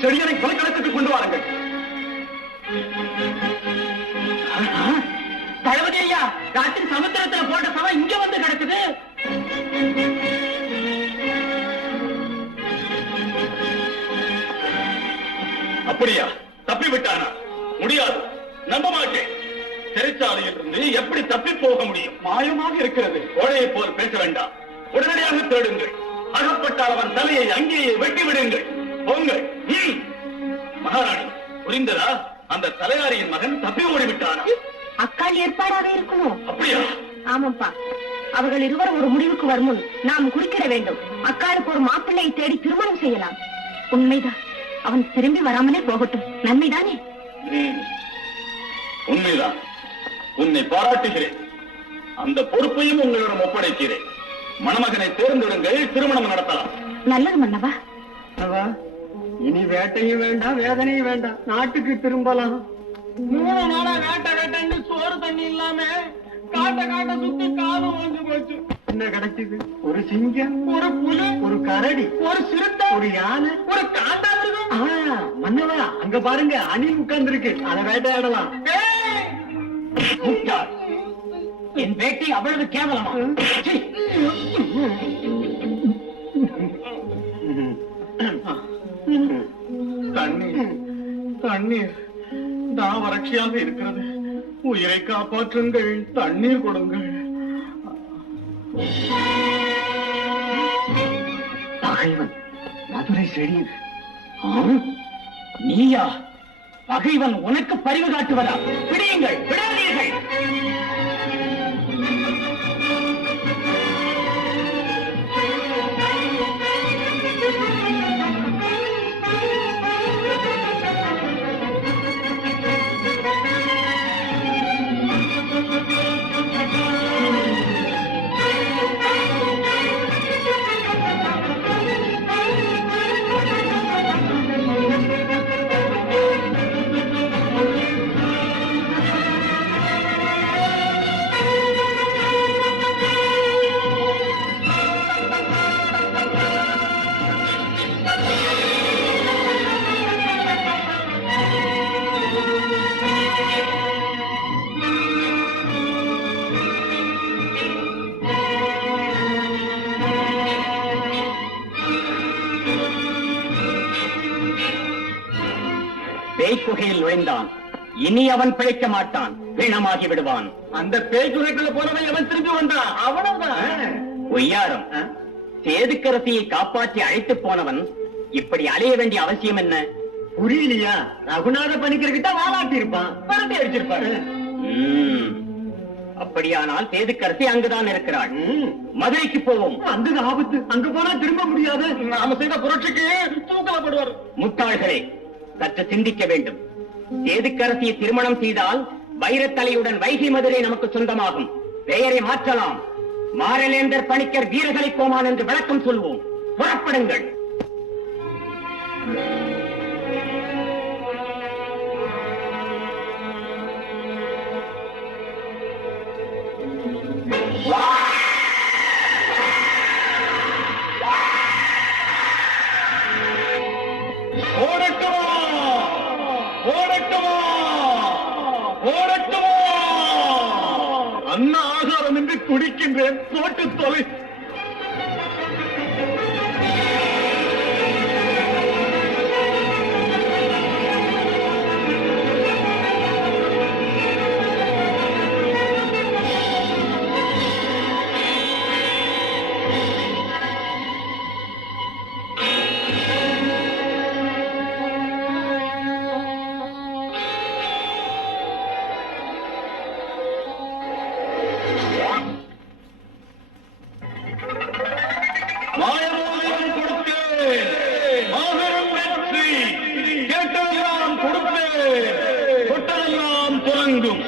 செடியனை கொலைக்களத்துக்கு கொண்டு வாருங்கள். தளபதி ஐயா, ராத்திரி சமுத்திரத்துல போட்ட சவம் இங்க வந்து கிடக்குது. அப்படியா? தப்பி விட்டானா? முடியாது, நம்ப மாட்டேன். சிறைச்சாலையில் இருந்து எப்படி தப்பி போக முடியும்? மாயமாக இருக்கிறது. கோழையை போல் பேச வேண்டாம். உடனடியாக தேடுங்கள். அகப்பட்டால் அவன் தலையை அங்கேயே வெட்டி விடுங்கள். போங்கள். மகாராணி, புரிந்ததா? அந்த தலையாரியின் மகன் தப்பி ஓடிவிட்டானா? அக்கால் ஏற்பாடாக இருக்கணும். அப்படியா? ஆமாப்பா, அவர்கள் இருவரும் ஒரு முடிவுக்கு வரும் முன் நாம் குறுக்கிட வேண்டும். அக்காலுக்கு ஒரு மாப்பிள்ளையை தேடி திருமணம் செய்யலாம். உண்மைதான். அவன் திரும்பி வராமலே போகட்டும். நன்மைதானே? உண்மைதான். உன்னை பாராட்டுகிறேன். அந்த பொறுப்பையும் உங்களிடம் ஒப்படைக்கிறேன். மணமகனை தேர்ந்தெடுங்கள், திருமணம் நடத்தலாம். நல்லது மன்னவா. அவா, இனி வேட்டையும் வேண்டாம், வேதனையும் வேண்டாம், நாட்டுக்கு திரும்பலாம். 3 நாளா வேட்டை சோறு தண்ணி இல்லாம காட்ட சுத்தி காலம் வந்து போச்சு. என்ன கிடைச்சது? ஒரு சிங்கம், ஒரு புலி, ஒரு கரடி, ஒரு சிறுத்தை, ஒரு யானை, ஒரு காண்டாமிருகம். மன்னவா, அங்க பாருங்க, அணில் உட்கார்ந்து இருக்கு. அதை வேட்டையாடலாம். என் வேட்டை அவ்வளவு கேவலமா? சீ. தண்ணீர், தண்ணீர் தாவ வறட்சியாக இருக்கிறது. உயிரை காப்பாற்றுங்கள், தண்ணீர் கொடுங்கள். பகைவன் மதுரை செழியன். நீயா? பகைவன் உனக்கு பரிவு காட்டுவதா? பிடியுங்கள், விடாதீர்கள். பேய்க்குகையில் நுழைந்தான். இனி அவன் பிழைக்க மாட்டான், பிணமாகி விடுவான். அந்த பேய்க்குகைக்குள்ள போனவன் அவன் திரும்பி வந்தான். அவ்வளவுதான். பொய்யாரம். சேதுக்கரசியை காப்பாற்றி அழைத்து போனவன் இப்படி அலைய வேண்டிய அவசியம் என்ன? புரியலையா? ரகுநாத பணிக்கிறகிட்ட வாலாட்டி இருப்பான், பரட்டை அடிச்சிருப்பாரு. அப்படியானால் சேதுக்கரசி அங்குதான் இருக்கிறாள். மதுரைக்கு போவோம். அந்த ஆபத்து. அங்க போனா திரும்ப முடியாது. நாம செய்த புரட்சிக்கு தூக்கலப்படுவார். முட்டாள்களே, சற்று சிந்திக்க வேண்டும். சேதுக்கரசியை திருமணம் செய்தால் வைரத்தலையுடன் வைகை மதுரை நமக்கு சொந்தமாகும். பெயரை மாற்றலாம். மாரலேந்தர் பணிக்கர் வீரர்களை கோமான் என்று விளக்கம் சொல்வோம். புறப்படுங்கள். அன்ன ஆகாரம் என்று துடிக்கின்றேன். போட்டு தொலை. மாயமோகம் கொடுத்தேன், மாபெரும் வெற்றி. கேட்டதெல்லாம் கொடுப்பேன், தொட்டதெல்லாம் துலங்கும்.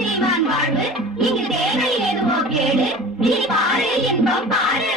செல்வன் வாழ்வு இங்கு தேவை ஏதுவோ கேடு நீ பாரு இன்பம் பாரு.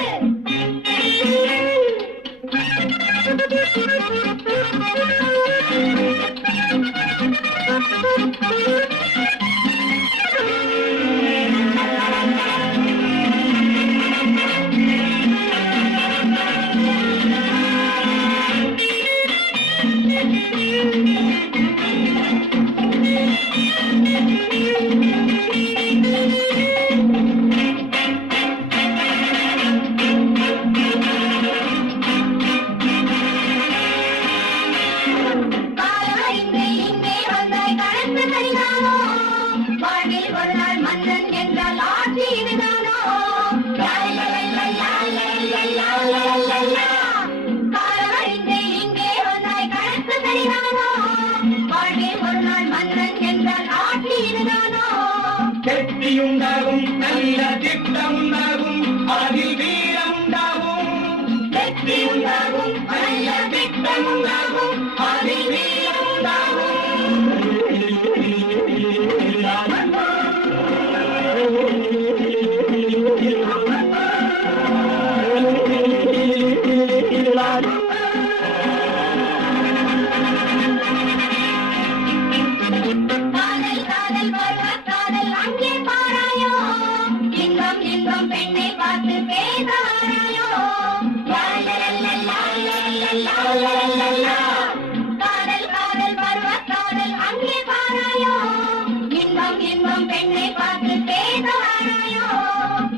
வெற்றியுண்டாகும் நல்ல திட்டமுண்டாகும் அதில் வீரமுண்டாகும். வெற்றியுண்டாகும் நல்ல திட்டமுண்டாகும் அதில் வீரமுண்டாகும்.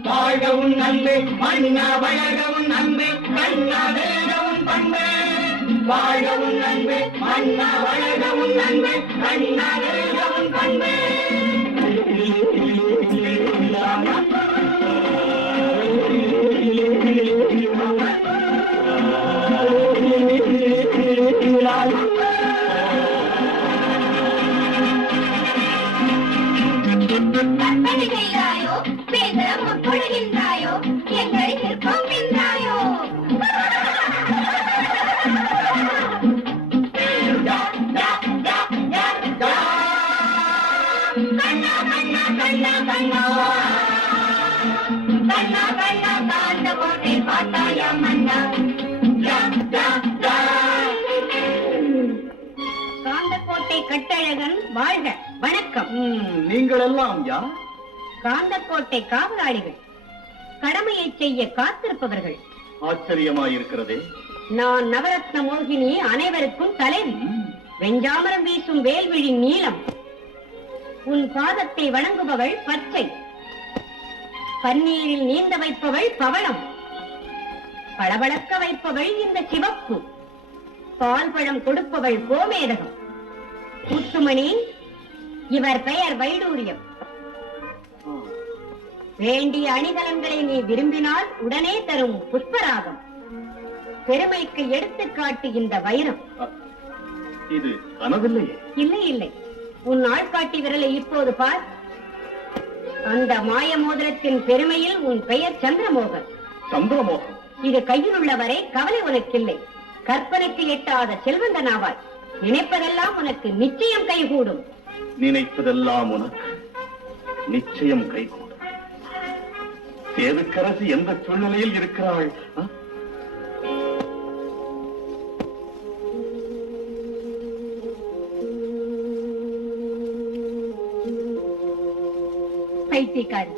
வாழ்கவும் நன்மை மன்னா வளரவும் நன்மை கண்ணா வெல்கவும் பண்பு. வாழ்கவும் நன்மை மன்னா வளரவும் நன்மை கண்ணா வெல்கவும் பண்பு. கற்பனை செய்தாயோ பேச முற்படுகின்றாயோ எங்களை நிற்போம் என்றாயோ. கண்ணா கண்ணா கண்ணா கண்ணா கண்ணா கண்ணா காந்த கோட்டை பார்த்தாயா மன்னா. காந்தக்கோட்டை கட்டழகன் வாழ்க. வணக்கம். நீங்கள் எல்லாம் யார்? காந்தக்கோட்டை காவலாளிகள், கடமையை செய்ய காத்திருப்பவர்கள். ஆச்சரியமாயிருக்கிறதே. நான் நவரத்ன மோகினி, அனைவருக்கும் தலைவி. வெஞ்சாமரம் வீசும் வேல்விழி நீலம். உன் பாதத்தை வணங்குபவள் பச்சை. பன்னீரில் நீந்த வைப்பவள் பவளம். பளபளக்க வைப்பவள் இந்த சிவப்பு. பால் பழம் கொடுப்பவள் கோமேதகம். முத்துமணி, இவர் பெயர் வைடூரியம். வேண்டிய அணிகலன்களை நீ விரும்பினால் உடனே தரும் புஷ்பராகம். பெருமைக்கு எடுத்துக்காட்டு இந்த வைரம். இது கனவில்லையே. இல்லை இல்லை, உன் ஆள்காட்டி விரலை இப்போது பார். அந்த மாய மோதிரத்தின் பெருமையில் உன் பெயர் சந்திரமோகன். சந்திரமோகன். இது கையில் உள்ளவரை கவலை உனக்கில்லை. கற்பனைக்கு எட்டாத செல்வந்தனாவாய். நினைப்பதெல்லாம் உனக்கு நிச்சயம் கைகூடும். நினைப்பதெல்லாம் உனக்கு நிச்சயம் கைகூடும். சேதுக்கரசி எந்த சூழ்நிலையில் இருக்கிறாள்? பைத்தியக்காரி,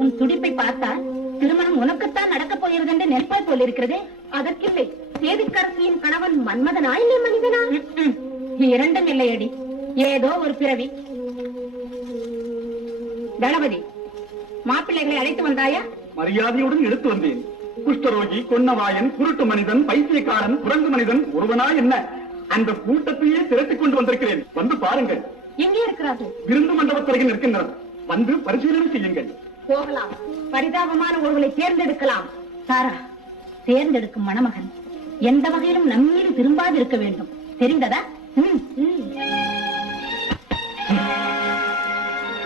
உன் துடிப்பை பார்த்தால் திருமணம் உனக்குத்தான் நடக்கப் போகிறது என்று நெற்பாய் போல் இருக்கிறதே. அதற்கில்லை, சேதுக்கரசியின் கணவன் மன்மதனா இல்லை மனிதனா? இரண்டும் இல்லையடி, ஏதோ ஒரு பிறவி. கணபதி, மாப்பிள்ளைகளை அழைத்து வந்தாயா? மரியாதையுடன் எடுத்து வந்தேன். குஷ்டரோகி, கொன்னவாயன், குருட்டு மனிதன், பைத்தியக்காரன், குரங்கு மனிதன் ஒருவனா என்ன? அந்த கூட்டத்தையே திரட்டிக் கொண்டு வந்திருக்கிறேன். வந்து பாருங்கள். எங்கே இருக்கிறார்கள்? விருந்து மண்டபத்தருகில் இருக்கின்றனர். வந்து பரிசீலனை செய்யுங்கள். போகலாம். பரிதாபமான ஒருவரை தேர்ந்தெடுக்கலாம். சாரா, தேர்ந்தெடுக்கும் மணமகன் எந்த வகையிலும் நம்மீது திரும்பாது இருக்க வேண்டும். தெரிந்ததா?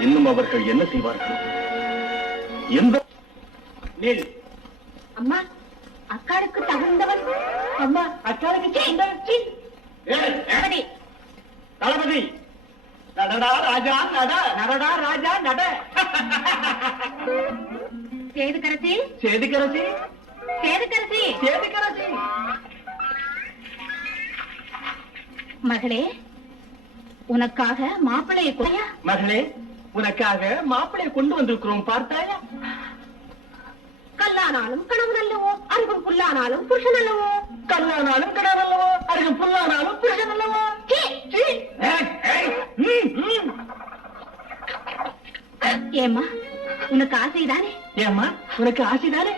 இன்னும் அவர்கள் என்ன செய்வார்கள்? எந்த நில். அம்மா, அக்காளுக்கு தகுந்தவன். அம்மா, அக்காளுக்கு தகுந்தவன். தளபதி, தளபதி, நடடா ராஜா நட, நடடா ராஜா நட. சேதுக்கரசி, சேதுக்கரசி, சேதுக்கரசி. சேதுக்கரசி. மகளே, உனக்காக மாப்பிள்ளையை கொடையா. மகளே, உனக்காக மாப்பிள்ளையை கொண்டு வந்திருக்கிறோம், பார்த்தாயா? கல்லானாலும் கணவன் அல்லவோ, அருகும் புல்லானாலும் புருஷன் அல்லவோ. கல்லானாலும் கடவுள் அல்லவோ, அருகு புல்லானாலும் புருஷன் அல்லவோ. ஏம்மா, உனக்கு ஆசைதானே? ஏம்மா, உனக்கு ஆசைதானே?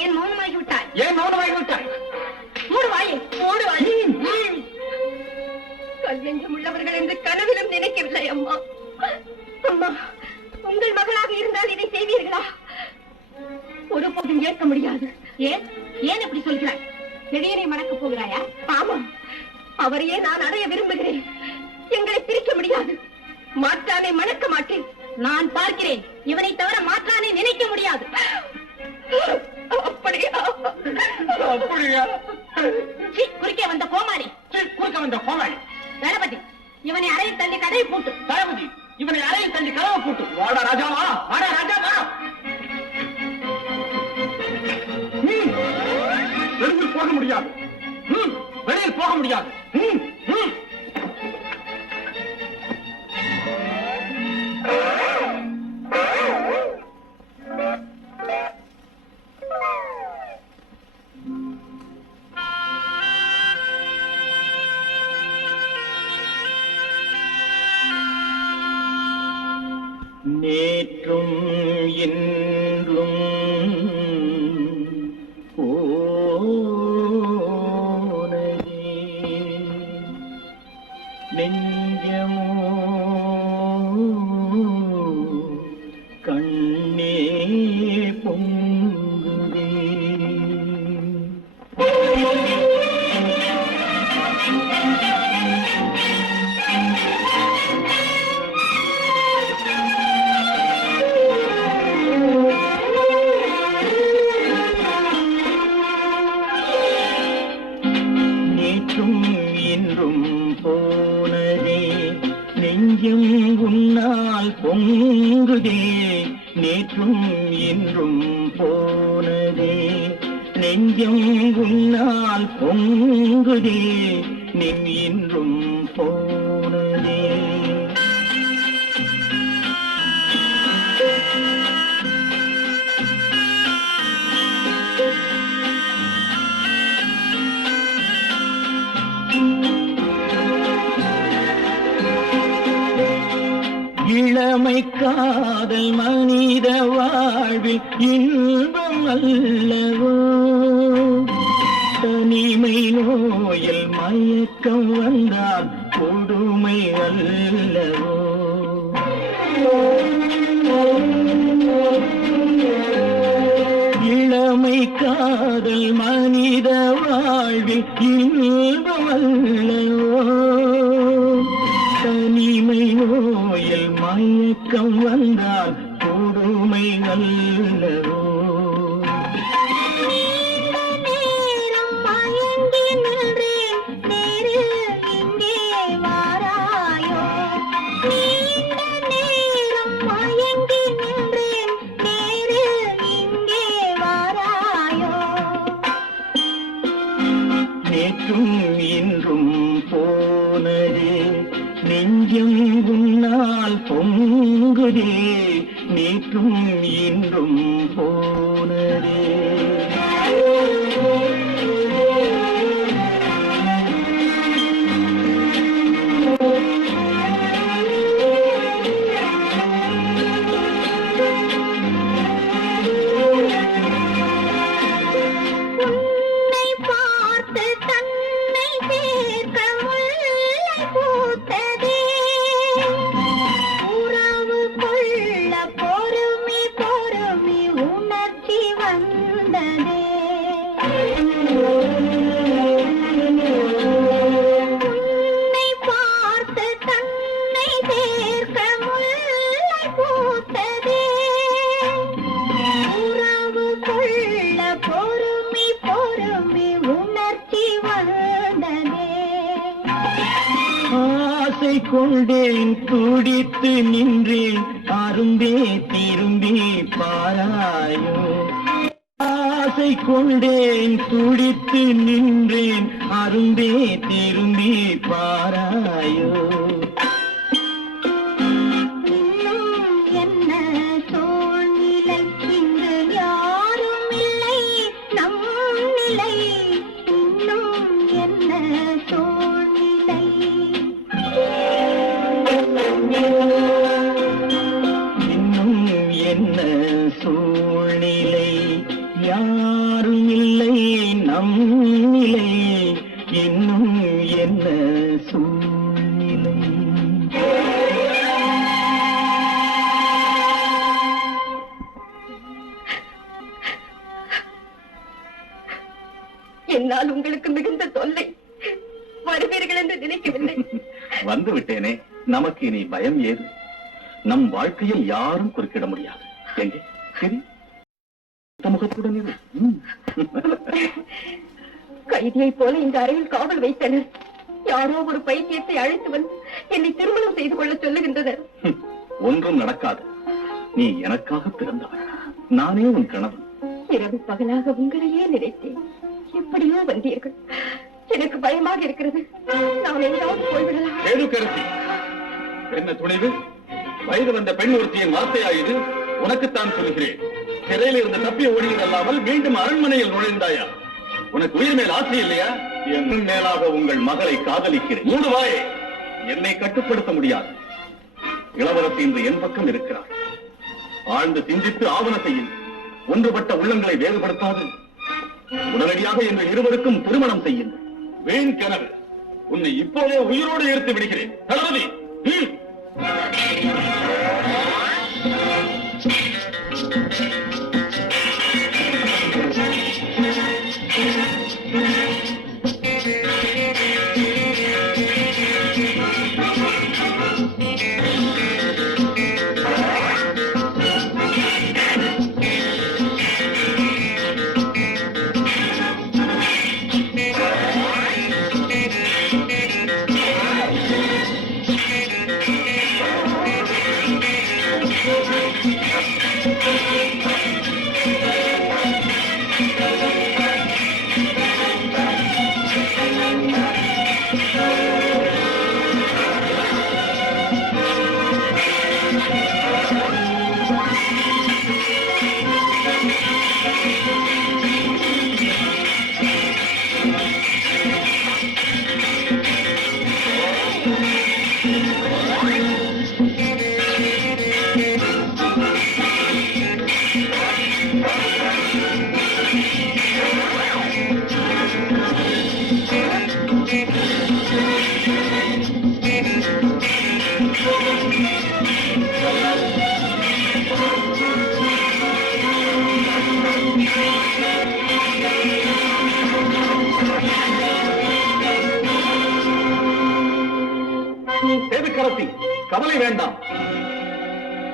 ஏன் மௌனமாகி விட்டாய்? ஏன் மௌனமாகி விட்டாய்? மூடு வாயை, மூடு வாயை. கல்வெஞ்சம் உள்ளவர்கள் என்று கனவிலும் நினைக்கவில்லை அம்மா. அம்மா, உங்கள் மகளாக இருந்தால் இதை செய்வீர்களா? ஒருபோதும் ஏற்க முடியாது. ஏன் ஏன் அப்படி சொல்கிறாய்? திடீரை மணக்கப் போகிறாயா? ஆமாம், அவரையே நான் அடைய விரும்புகிறேன். எங்களை பிரிக்க முடியாது. மாற்றானை மணக்க மாட்டேன். நான் பார்க்கிறேன், இவனை தவிர மாற்றானை நினைக்க முடியாது. அப்படியா? அப்படியா? குறுக்கே வந்த கோமாளி, குறுக்க வந்த கோமாளி. தளபதி, இவனை அறையில் தள்ளி கதையை போட்டு. தளபதி, இவனை அறையில் தள்ளி கதவை போட்டு. வாடா ராஜாவா, வாடா ராஜாவா. வெளியில் போக முடியாது. வெளியில் போக முடியாது. நேற்றும் இன்றும் நெஞ்சமோ கண்ணே பொங்குதே. நேற்றும் இன்றும் போனதே, நெஞ்சம் உன்னால் பொங்குதே. நேற்றும் இன்றும் போனதே, நெஞ்சம் உன்னால் பொங்குதே. நின் இன்றும் போனதே. இளமை காதல் மனித வாழ்வில் இன்பம் அல்லவோ, தனிமை நோயில் மயக்கம் வந்தால் கொடுமை அல்லவோ. இளமை காதல் மனித வாழ்வில் இன்பம் அல்லவோ, தனிமை நோயில் மயக்கம் வந்தால் கொடுமை அல்லவோ. நேற்றும் இன்றும் போனதே, நெஞ்சம் உன்னால் பொங்குதே. நேற்றும் இன்றும் போனதே. உணர்ச்சி வந்தது. கொண்டேன் துடித்து நின்றேன் அரும்பே திரும்பி பாராயோ ஆசை கொண்டேன் துடித்து நின்றேன் அரும்பே திரும்பி பாராயோ என்னால் உங்களுக்கு மிகுந்த தொல்லை. வருவீர்கள் என்று நினைக்கவில்லை. வந்து விட்டேனே, நமக்கு இனி பயம் ஏது? நம் வாழ்க்கையில் யாரும் குறுக்கிட முடியாது. எங்கே சரி முகத்துடன் இரு. கைதியை போல இந்த அறையில் காவல் வைத்தனர். யாரோ ஒரு பைத்தியத்தை அழைத்து வந்து என்னை திருமணம் செய்து கொள்ள சொல்லுகின்றனர். ஒன்றும் நடக்காது. நீ எனக்காக பிறந்தவன், நானே உன் கணவன். இரவு பகலாக உங்களையே நினைத்தேன். எப்படியோ வந்தீர்கள். எனக்கு பயமாக இருக்கிறது. நான் எங்காவது போய்விடலாம். என்ன துணிவு? வயது வந்த பெண் ஒருத்தியின் வார்த்தையாயுது. உனக்குத்தான் சொல்கிறேன். சிறையில் இருந்து தப்பி ஓடியதல்லாமல் மீண்டும் அரண்மனையில் நுழைந்தாயா? உனக்கு உயிர் மேல் ஆசை இல்லையா? என் மேலாக உங்கள் மகளை காதலிக்கிறேன். மூடுவாயே, என்னை கட்டுப்படுத்த முடியாது. இளவரசி இன்று என் பக்கம் இருக்கிறார். ஆழ்ந்து சிந்தித்து ஆவண செய்யும். ஒன்றுபட்ட உள்ளங்களை வேறுபடுத்தாது. உடனடியாக எங்கள் இருவருக்கும் திருமணம் செய்யுங்கள். வீண் கனவு. உன்னை இப்போதே உயிரோடு எடுத்து விடுகிறேன். தளபதி, கவலை வேண்டாம்.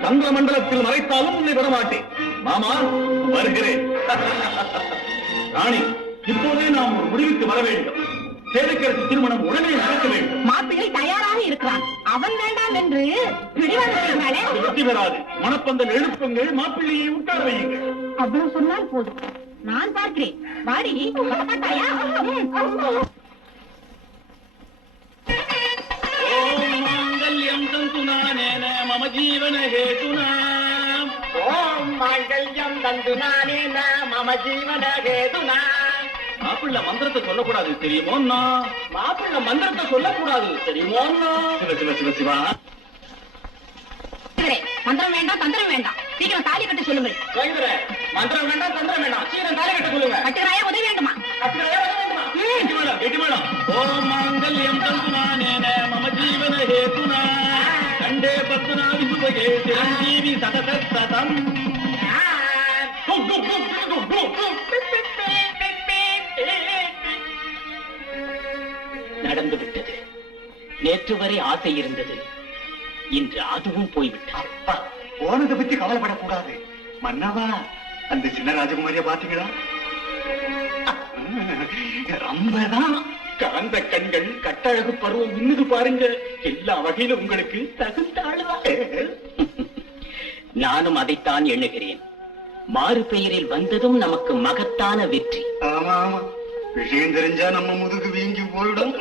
சந்திர மண்டலத்தில் மறைத்தாலும் உன்னை விடமாட்டேன். மாமா, வருகிறேன். ராணி, இப்போதே நாம் ஒரு முடிவுக்கு வர வேண்டும். சேதுக்கரசி திருமணம் உடனே நடக்க வேண்டும். மாப்பிள்ளை தயாராக இருக்கிறான். அவன் வேண்டாம் என்று வெற்றி பெறாது. மணப்பந்தல் எழுப்புங்கள், மாப்பிள்ளையை உட்கார வையுங்கள். அவ்வளவு சொன்னால் போதும். நான் பார்க்கிறேன். வாடி, வரமாட்டாயா? மம ஜீவன ஹேதுனா. ஓம் மாங்கல்யம் தந்துனானேன மம ஜீவன ஹேதுனா. மாப்பிள்ளை மந்திரத்தை சொல்லக்கூடாது தெரியுமோ? மாப்பிள்ளை மந்திரத்தை சொல்லக்கூடாது தெரியுமோ? சிவ சிவ சிவ சிவா. மந்திரம் வேண்டாம், தந்திரம் வேண்டாம். சீக்கிரம் தாலி கட்ட சொல்லுங்கள். மந்திரம் வேண்டாம், தந்திரம் வேண்டாம். சீக்கிரம் தாலி கட்ட சொல்லுங்க. கட்டுகிறாயா? உதவி வேண்டுமா? கட்டுகிறாயா? உதவி வேண்டுமா? கெட்டி மேடம். ஓம் மாங்கல்யம் தந்துனானேன மம ஜீவன ஹேதுனா. கண்டே பத்னா விசுபகே சிரஞ்சீவி சதத சதம். நடந்துவிட்டது. நேற்று வரை ஆசை இருந்தது, இன்று அதுவும் போய்விட்டது. அப்பா, போனதை பத்தி கவலைப்படக்கூடாது. மன்னவா, அந்த சின்ன ராஜகுமாரியை பாத்தீங்களா? ரொம்பதான் காந்த கண்கள், கட்டழகு பருவம் இன்னது பாருங்க. எல்லா வகையிலும் உங்களுக்கு தகுந்த ஆளுதான். நானும் அதைத்தான் எண்ணுகிறேன். மாறு பெயரில் வந்ததும் நமக்கு மகத்தான வெற்றி. ஆமா ஆமா, விஷயம் தெரிஞ்சா நம்ம முதுகு வீங்கி போயிடும்.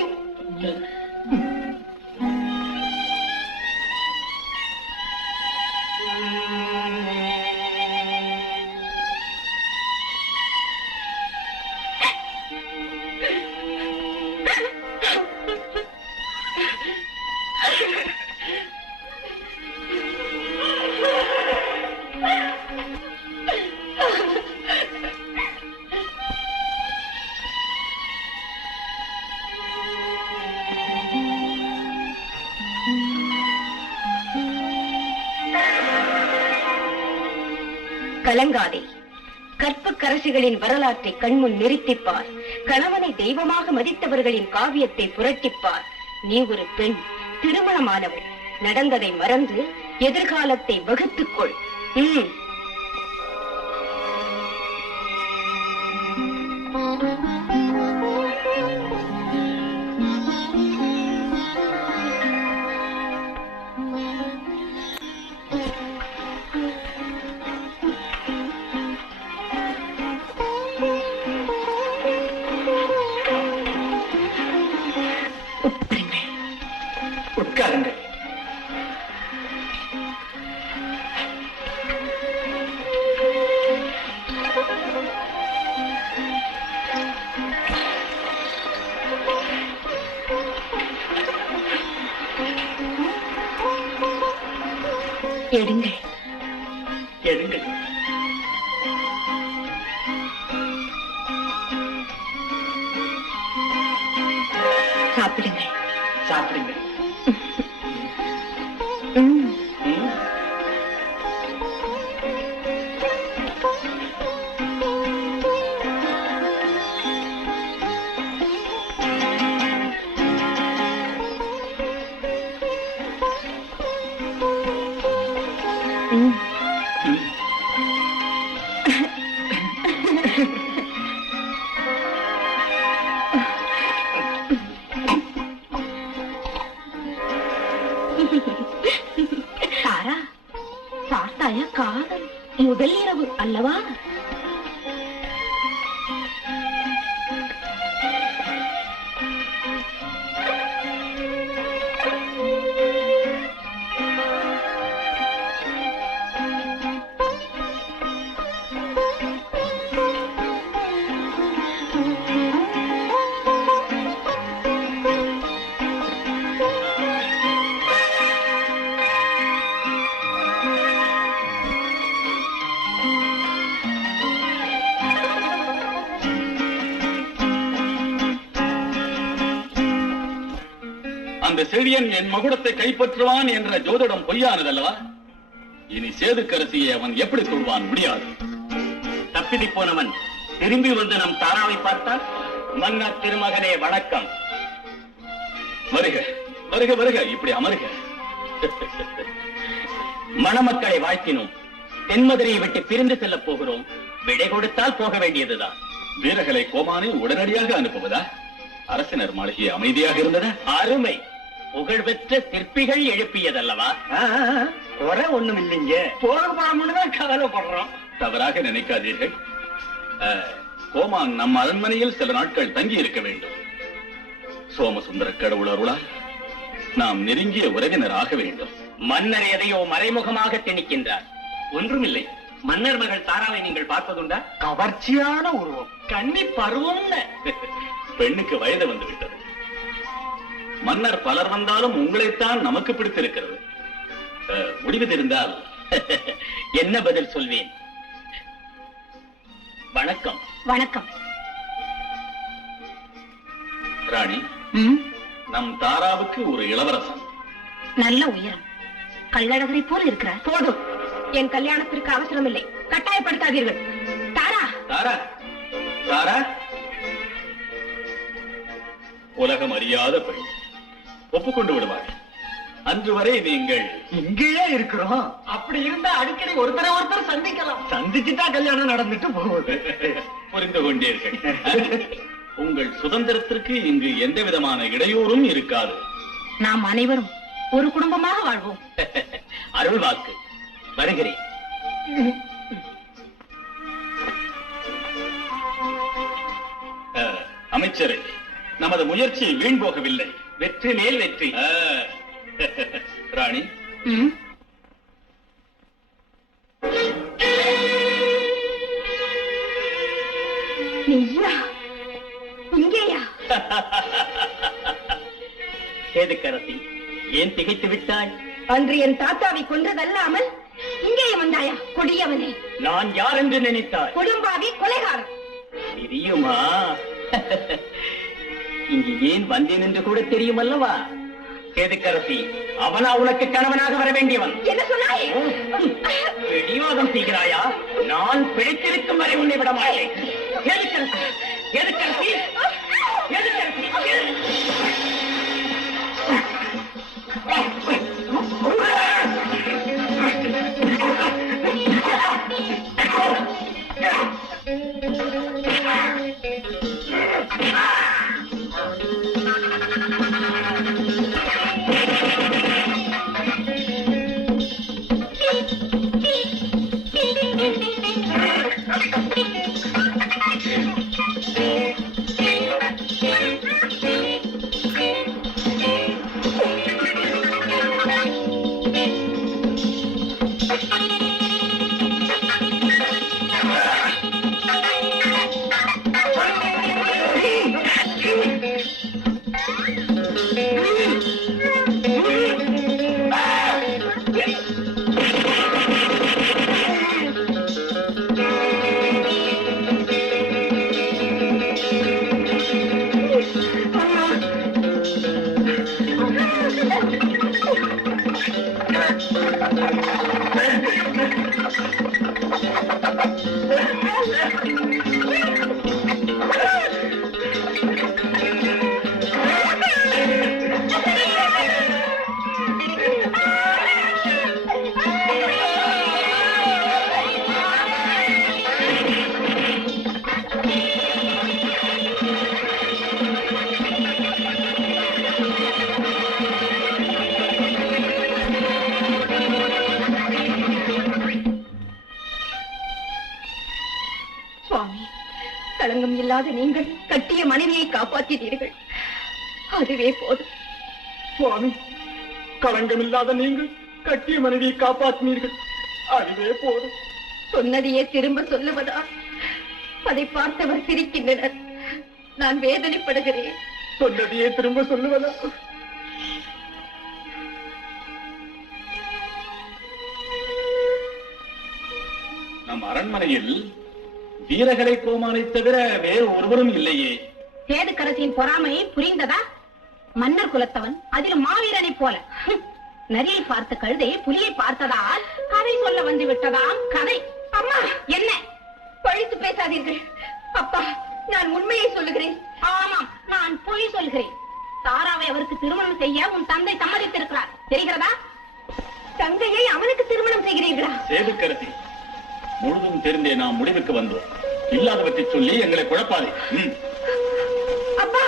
கலங்காதே. கற்புக்கரசிகளின் வரலாற்றை கண்முன் நிறுத்திப்பார். கணவனை தெய்வமாக மதித்தவர்களின் காவியத்தை புரட்டிப்பார். நீ ஒரு பெண், திருமணமானவள். நடந்ததை மறந்து எதிர்காலத்தை வகுத்துக்கொள். உட்காருங்கள். எடுங்கள். எடுங்கள். சாப்பிடுங்கள். சாப்பிடுங்கள். தாரா, பார்த்தாயா காதல் முதல் இரவு அல்லவா? அந்த செழியன் என் மகுடத்தை கைப்பற்றுவான் என்ற ஜோதிடம் பொய்யானதல்லவா? இனி சேதுக்கரசியை அவன் எப்படி சொல்வான்? முடியாது. தப்பிதி போனவன் திரும்பி வந்து நம் தாராவை பார்த்தால், மன்னர் திருமகனே வணக்கம். வருக வருக வருக, இப்படி அமருக. மணமக்களை வாழ்த்தினோம். தென்மதுரையை விட்டு பிரிந்து செல்ல போகிறோம். விடை கொடுத்தால் போக வேண்டியதுதான். வீரர்களை கோமானை உடனடியாக அனுப்புவதா? அரசினர் மாளிகை அமைதியாக இருந்ததா? அருமை. புகழ்பெற்ற சிற்பிகள் எழுப்பியதல்லவா? குறை ஒண்ணும் இல்லைங்க. போக போறோம்னுதான் கவலைப்படுறோம். தவறாக நினைக்காதீர்கள். கோமான் நம் அரண்மனையில் சில நாட்கள் தங்கி இருக்க வேண்டும். சோமசுந்தர கடவுள் அருளால் நாம் நெருங்கிய உறவினர் ஆக வேண்டும். மன்னர் எதையோ மறைமுகமாக திணிக்கின்றார். ஒன்றுமில்லை. மன்னர் மகள் தாராவை நீங்கள் பார்ப்பதுண்டா? கவர்ச்சியான உருவம், கன்னி பருவம்னு. பெண்ணுக்கு வயது வந்து விட்டது. மன்னர் பலர் வந்தாலும் உங்களைத்தான் நமக்கு பிடித்திருக்கிறது. முடிவு தெரிந்தால் என்ன பதில் சொல்வேன்? வணக்கம். வணக்கம். ராணி, நம் தாராவுக்கு ஒரு இளவரசன். நல்ல உயரம், கள்ளழகரை போல இருக்கிறார். போதும், என் கல்யாணத்திற்கு அவசரம் இல்லை. கட்டாயப்படுத்தாதீர்கள். தாரா, தாரா, தாரா, உலகம் அறியாத பெண் ஒப்புக்கொண்டு விடுவார். அன்று வரை நீங்கள் இங்கேயே இருக்கிறோம். அப்படி இருந்தா அடிக்கடி ஒருத்தரை ஒருத்தர் சந்திக்கலாம். சந்திச்சுட்டா கல்யாணம் நடந்துட்டு போகுது. புரிந்து கொண்டீர்கள். உங்கள் சுதந்திரத்திற்கு இங்கு எந்த விதமான இடையூறும் இருக்காது. நாம் அனைவரும் ஒரு குடும்பமாக வாழ்வோம். அருள் வாக்கு. வருகிறேன். அமைச்சரே, நமது முயற்சி வீண் போகவில்லை. வெற்றி மேல் வெற்றி. ராணி, நீயா இங்கேயா? சேதுக்கரசி, ஏன் திகைத்து விட்டாய்? அன்று என் தாத்தாவை கொன்றதல்லாமல் இங்கேயும் வந்தாயா கொடியவனே? நான் யார் என்று நினைத்தாய்? குடும்பாவி கொலைகாரன். தெரியுமா? இங்கு ஏன் வந்தேன் என்று கூட தெரியும் அல்லவா? சேதுக்கரசி, அவனா உனக்கு கணவனாக வர வேண்டியவன். என்ன சொன்னாய்? பிடிவாதம் செய்கிறாயா? நான் பிழைத்திருக்கும் வரை உன்னை விட மாட்டேன். சேதுக்கரசி, சேதுக்கரசி, சேதுக்கரசி. களங்கம் இல்லாத நீங்கள் கட்டிய மனைவியை காப்பாற்றினீர்கள். அதுவே போதும். சுவாமி, களங்கம் இல்லாத நீங்கள் கட்டிய மனைவியை காப்பாற்றினீர்கள். அதுவே போதும். சொன்னதையே திரும்ப சொல்லுவதா? அதை பார்த்தவர் சிரிக்கின்றனர். நான் வேதனைப்படுகிறேன். சொன்னதையே திரும்ப சொல்லுவதா? நம் அரண்மனையில் வீரகலை கோமானை தவிர வேறு ஒருவரும் இல்லையே. சேதுக்கரசியின் பொறாமை புரிந்ததா? மன்னர் குலத்தவன், அதில் மாவீரனை போல. நரியை பார்த்த கழுதை புலியை பார்த்ததால் கதை சொல்ல வந்து விட்டதாம் கதை. அம்மா, என்ன பழித்து பேசாதீர்கள். அப்பா, நான் உண்மையை சொல்லுகிறேன். ஆமாம், நான் பொய் சொல்கிறேன். தாராவை அவருக்கு திருமணம் செய்ய உன் தந்தை சம்மதித்திருக்கிறார். தெரிகிறதா? தங்கையை அவனுக்கு திருமணம் செய்கிறீர்களா? சேதுக்கரசி, முழுதும் தெரிந்தே நாம் முடிவுக்கு வந்தோம். இல்லாதவற்றை சொல்லி எங்களை குழப்பாதே. அப்பா,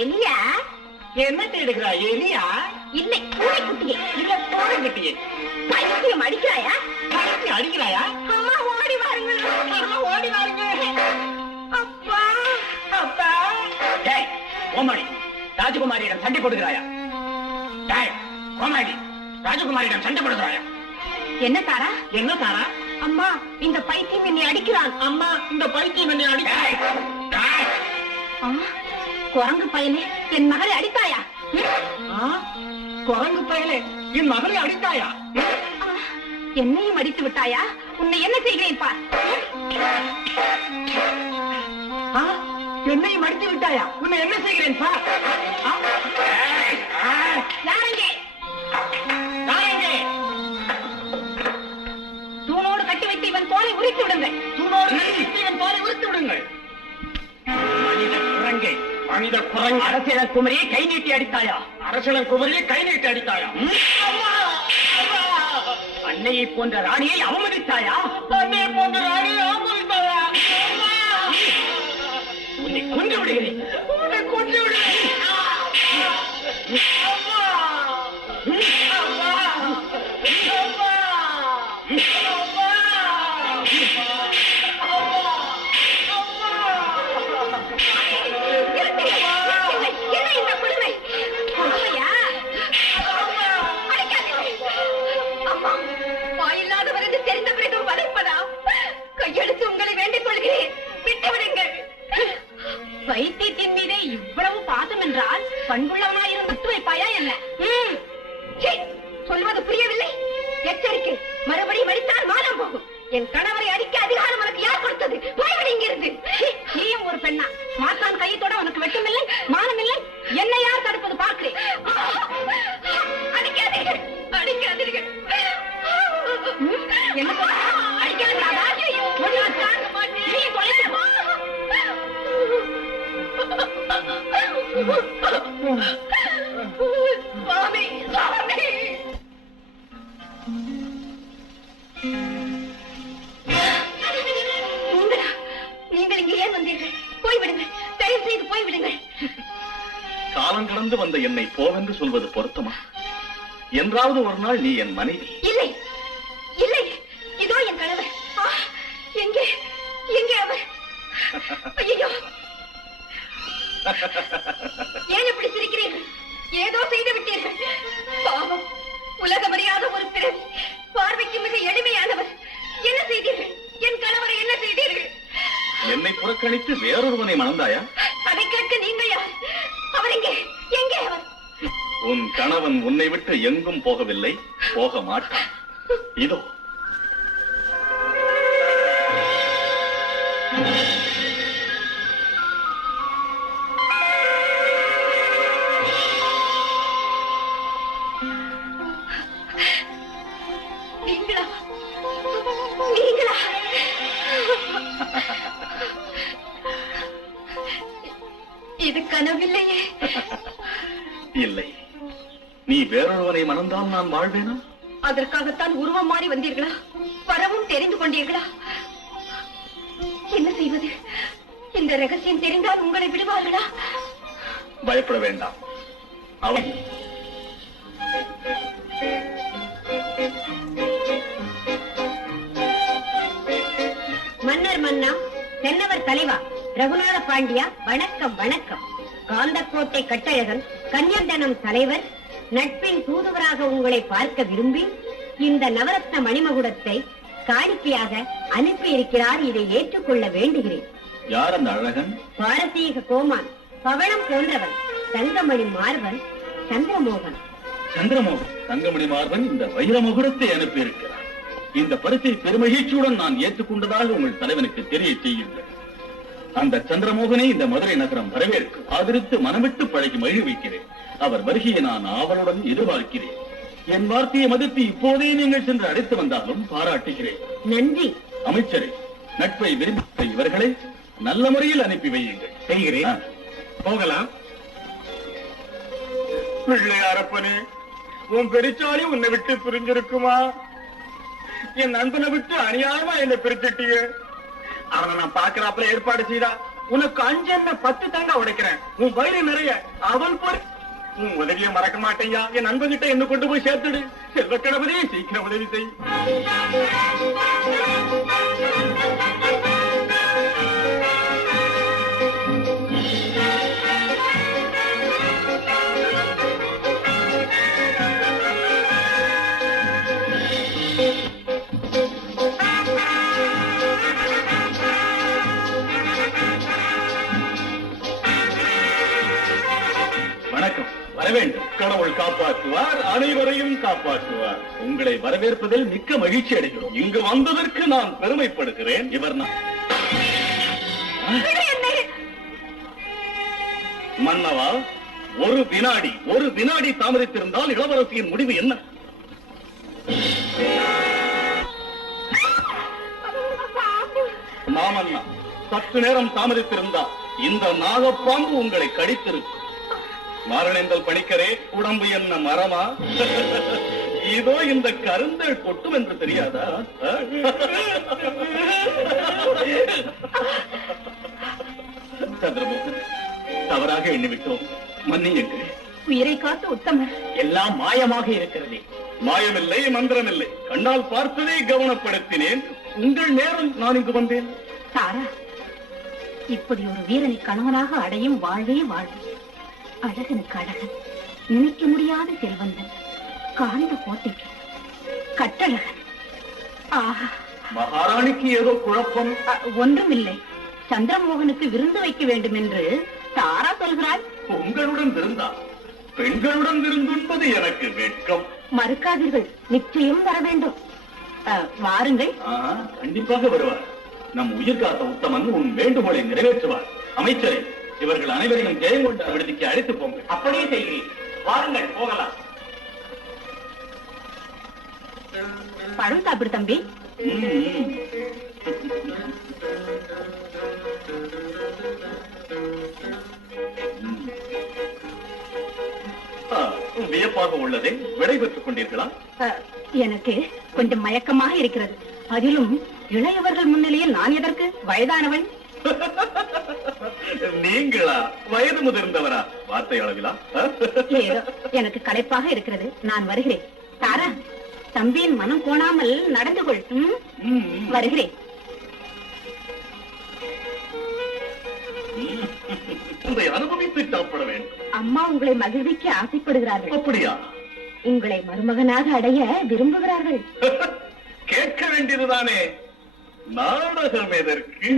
எலியா? என்ன தேடுகிறாய்? எலியா? இல்லை, பூனைக்குட்டியே. இல்ல, பூனைக்குட்டியே. பைத்தியம் அடிக்கிறாயா? பைத்தியம் அடிக்கிறாயா? அம்மா, ஓடி வாருங்கள். அம்மா, ஓடி வாருங்கள். அப்பா, அப்பா. டேய், கோமாளி, ராஜகுமாரியிடம் சண்டை போடுகிறாயா? டேய், கோமாளி, ராஜகுமாரியிடம் சண்டை போடுகிறாயா? என்ன தாரா? என்ன தாரா? அம்மா, இந்த பைத்தியம் என்னை அடிக்கிறான். அம்மா, இந்த பைத்தியம் என்னை அடிக்கிறாய். குரங்கு பயலே, என் மகளை அடித்தாயா? குரங்கு பயலே, என் மகளை அடித்தாயா? என்னையும் அடித்து விட்டாயா? உன்னை என்ன செய்கிறேன் பார். என்னையும் மடித்து விட்டாயா? உன்னை என்ன செய்கிறேன் பார். யாரங்கே? யாரங்கே? தூணோடு கட்டி வைத்து இவன் தோலை உரித்து விடுங்கள். தூணோடு கட்டி இவன் தோலை உரித்து விடுங்கள். மனித குரங்கே, மனித குரங்கு. அரசியல் குமரியை கை நீட்டி அடித்தாயா? அரசியல் குமரியை கை நீட்டி அடித்தாயா? அன்னையை போன்ற ராணியை அவமதித்தாயா? அன்னையை போன்ற ராணியை அவமதித்தாயா? உன்னை கொன்று விடுகிறேன். உன்னை கொன்று விடுகிறேன். என்ன இந்த கொடுமை? கொடுமையா? அடிக்காதீர்கள். அம்மா, வாயில்லாதவர் என்று தெரிந்த பிறகு வதைப்பதா? கையெடுத்து உங்களை வேண்டிக் கொள்கிறேன், விட்டு விடுங்கள். வைத்தியத்தின் மீது இவ்வளவு பாசம் என்றால் பண்புள்ளவனாயிரும் விட்டு வைப்பாயா என்ன? சீ, சொல்வது புரியவில்லை. எச்சரிக்கை, மறுபடியும் அடித்தால் மானம் போகும். என் கணவரை அடிக்க அதிகாரம் உனக்கு யார் கொடுத்தது? போய்விடு இங்கிருந்து. நீயும் ஒரு பெண்ணா? மாற்றான் கையத்தோட உனக்கு வெட்டமில்லை, மானமில்லை. என்னை யார் தடுப்பது பார்க்கிறேன். அடிக்காதீர்கள், அடிக்காதீர்கள். என்ன அடிக்காதீர்களா? நீ தொலைத்து சுவாமி, சுவாமி. நீங்கள் இங்கே ஏன் வந்தீர்கள்? போய்விடுங்கள், தயவு செய்து போய்விடுங்கள். காலம் கடந்து வந்த என்னை போவென்று சொல்வது பொருத்தமா? என்றாவது ஒரு நாள் நீ என் மனைவி. இல்லை, இல்லை, இதோ என் கணவர். எங்கே, எங்கே அவர்? ஐயோ, ஏன் இப்படி சிரிக்கிறீர்கள்? ஏதோ செய்து விட்டீர்கள். பாவம், உலகம் அறியாத ஒரு பிறவி, பார்வைக்கு மிக எளிமையானவர். என்ன செய்தீர்கள்? என் கணவரை என்ன செய்தீர்கள்? என்னை புறக்கணித்து வேறொருவனை மணந்தாயா? அதை கேட்க நீங்கள் யார்? அவர் எங்கே, எங்கே அவர்? உன் கணவன் உன்னை விட்டு எங்கும் போகவில்லை, போக மாட்டான். இதோ. நீங்களா? நீங்களா? இது கனவில்லையே. இல்லை, நீ வேறொருவனை மணந்தால் நான் வாழ்வேனா? அதற்காகத்தான் உருவம் மாறி வந்தீர்களா? வரவும் தெரிந்து கொண்டீர்களா? என்ன செய்வது? இந்த ரகசியம் தெரிந்தால் உங்களை விடுவார்களா? பயப்பட வேண்டாம். அவன் மன்னர் மன்னா, தென்னவர் தலைவா, ரகுநாத பாண்டியா, வணக்கம் வணக்கம். காந்தக்கோட்டை கட்டழகன், கன்னியர்தனம் தலைவர், நட்பின் தூதுவராக உங்களை பார்க்க விரும்பி இந்த நவரத்ன மணிமகுடத்தை காணிக்கையாக அனுப்பி இருக்கிறார். இதை ஏற்றுக்கொள்ள வேண்டுகிறேன். யார் அந்த அழகன்? பாரசீக கோமான், பவளம் போன்றவன், தங்கமணி மார்பன், சந்திரமோகன். சந்திரமோகன் தங்கமணி மார்பன் இந்த வைரமகுடத்தை அனுப்பியிருக்கிறார். இந்த பரிசை பெருமகிழ்ச்சியுடன் நான் ஏற்றுக்கொண்டதாக உங்கள் தலைவனுக்கு தெரிய செய்யுங்கள். அந்த சந்திரமோகனை இந்த மதுரை நகரம் வரவேற்கும் ஆதரித்து மனமிட்டு பழகி மகிழ வைக்கிறேன். அவர் வருகையை நான் ஆவலுடன் எதிர்பார்க்கிறேன். என் வார்த்தையை மதித்து இப்போதே நீங்கள் சென்று அழைத்து வந்தாலும் பாராட்டுகிறேன். நன்றி. அமைச்சரே, நட்பை விரும்பிய இவர்களை நல்ல முறையில் அனுப்பி வையுங்கள். செய்கிறேன். போகலாம். பிள்ளையாரப்பனே, உன் பெருச்சாளி உன்னை விட்டு பிரிஞ்சிருக்குமா? என் நண்பனை விட்டு அநியாயமா என்னை பிரிச்சுட்டியே. அவனை நான் பாக்குறாப்புல ஏற்பாடு செய்தா உனக்கு 5 என்ன 10 தங்க உடைக்கிறேன். உன் வயிறு நிறைய அவன் போய் உன் உதவியை மறக்க மாட்டேயா. என் நண்பன்கிட்ட என்ன கொண்டு போய் சேர்த்துடு. செல்வ கணவரே, சீக்கிரம் உதவி செய். வணக்கம். வரவேண்டும். கடவுள் காப்பாற்றுவார், அனைவரையும் காப்பாற்றுவார். உங்களை வரவேற்பதில் மிக்க மகிழ்ச்சி அடைகிறோம். இங்கு வந்ததற்கு நான் பெருமைப்படுகிறேன். இவர் மன்னவா, ஒரு வினாடி தாமதித்திருந்தால் இளவரசியின் முடிவு என்ன? மாமன்னா, சற்று நேரம் தாமதித்திருந்தால் இந்த நாகப்பாம்பு உங்களை கடித்திருக்கும். மாரணேந்தல் பணிக்கரே, உடம்பு என்ன மரமா? இதோ இந்த கருந்தல் கொட்டும் என்று தெரியாதா? சந்திரமோகன், தவறாக எண்ணிவிட்டோம், மன்னியுங்கள். உயிரை காத்து உத்தமர். எல்லாம் மாயமாக இருக்கிறது. மாயமில்லை, மந்திரமில்லை. கண்ணால் பார்த்ததே கவனப்படுத்தினேன். உங்கள் நேரம் நான் இங்கு வந்தேன். தாரா, இப்படி ஒரு வீரனை கணவனாக அடையும் வாழ்வே வாழ்வு. அழகனுக்கு அழகன், நினைக்க முடியாத செல்வந்தன், காந்த கோட்டைக்கு கட்டழகன். ஆஹா, மகாராணிக்கு ஏதோ குழப்பம். ஒன்றுமில்லை. சந்திரமோகனுக்கு விருந்து வைக்க வேண்டும் என்று தாரா சொல்கிறாள். உங்களுடன் விருந்தா? பெண்களுடன் விருந்துன்பது எனக்கு வெட்கம். மறுக்காதீர்கள், நிச்சயம் வர வேண்டும். வாருங்கள். கண்டிப்பாக வருவார். நம் உயிர் காத்த உத்தமன் உன் வேண்டுகோளை நிறைவேற்றுவார். அமைச்சரே, இவர்கள் அனைவரையும் ஜெயங்கொண்ட விடுதிக்கு அழைத்து போங்க. அப்படியே செய்கிறேன். வாருங்கள், போகலாம். பழம் சாப்பிடு தம்பி. வியப்பாக உள்ளதே. விடை பெற்றுக் கொண்டீர்களா? எனக்கு கொஞ்சம் மயக்கமாக இருக்கிறது. அதிலும் இளையவர்கள் முன்னிலையில் நான் எதற்கு? வயதானவன். நீங்களா? வயது முதிர்ந்தவரா? வார்த்தை அளவிலா? ஏதோ எனக்கு களைப்பாக இருக்கிறது, நான் வருகிறேன். தாரா, தம்பியின் மனம் கோணாமல் நடந்து கொள். வருகிறேன். அனுபவித்து சாப்பிட வேண்டும். அம்மா உங்களை மகிழ்விக்க ஆசைப்படுகிறார்கள். அப்படியா? உங்களை மருமகனாக அடைய விரும்புகிறார்கள். கேட்க வேண்டியதுதானே. நாடகம் எதற்கு?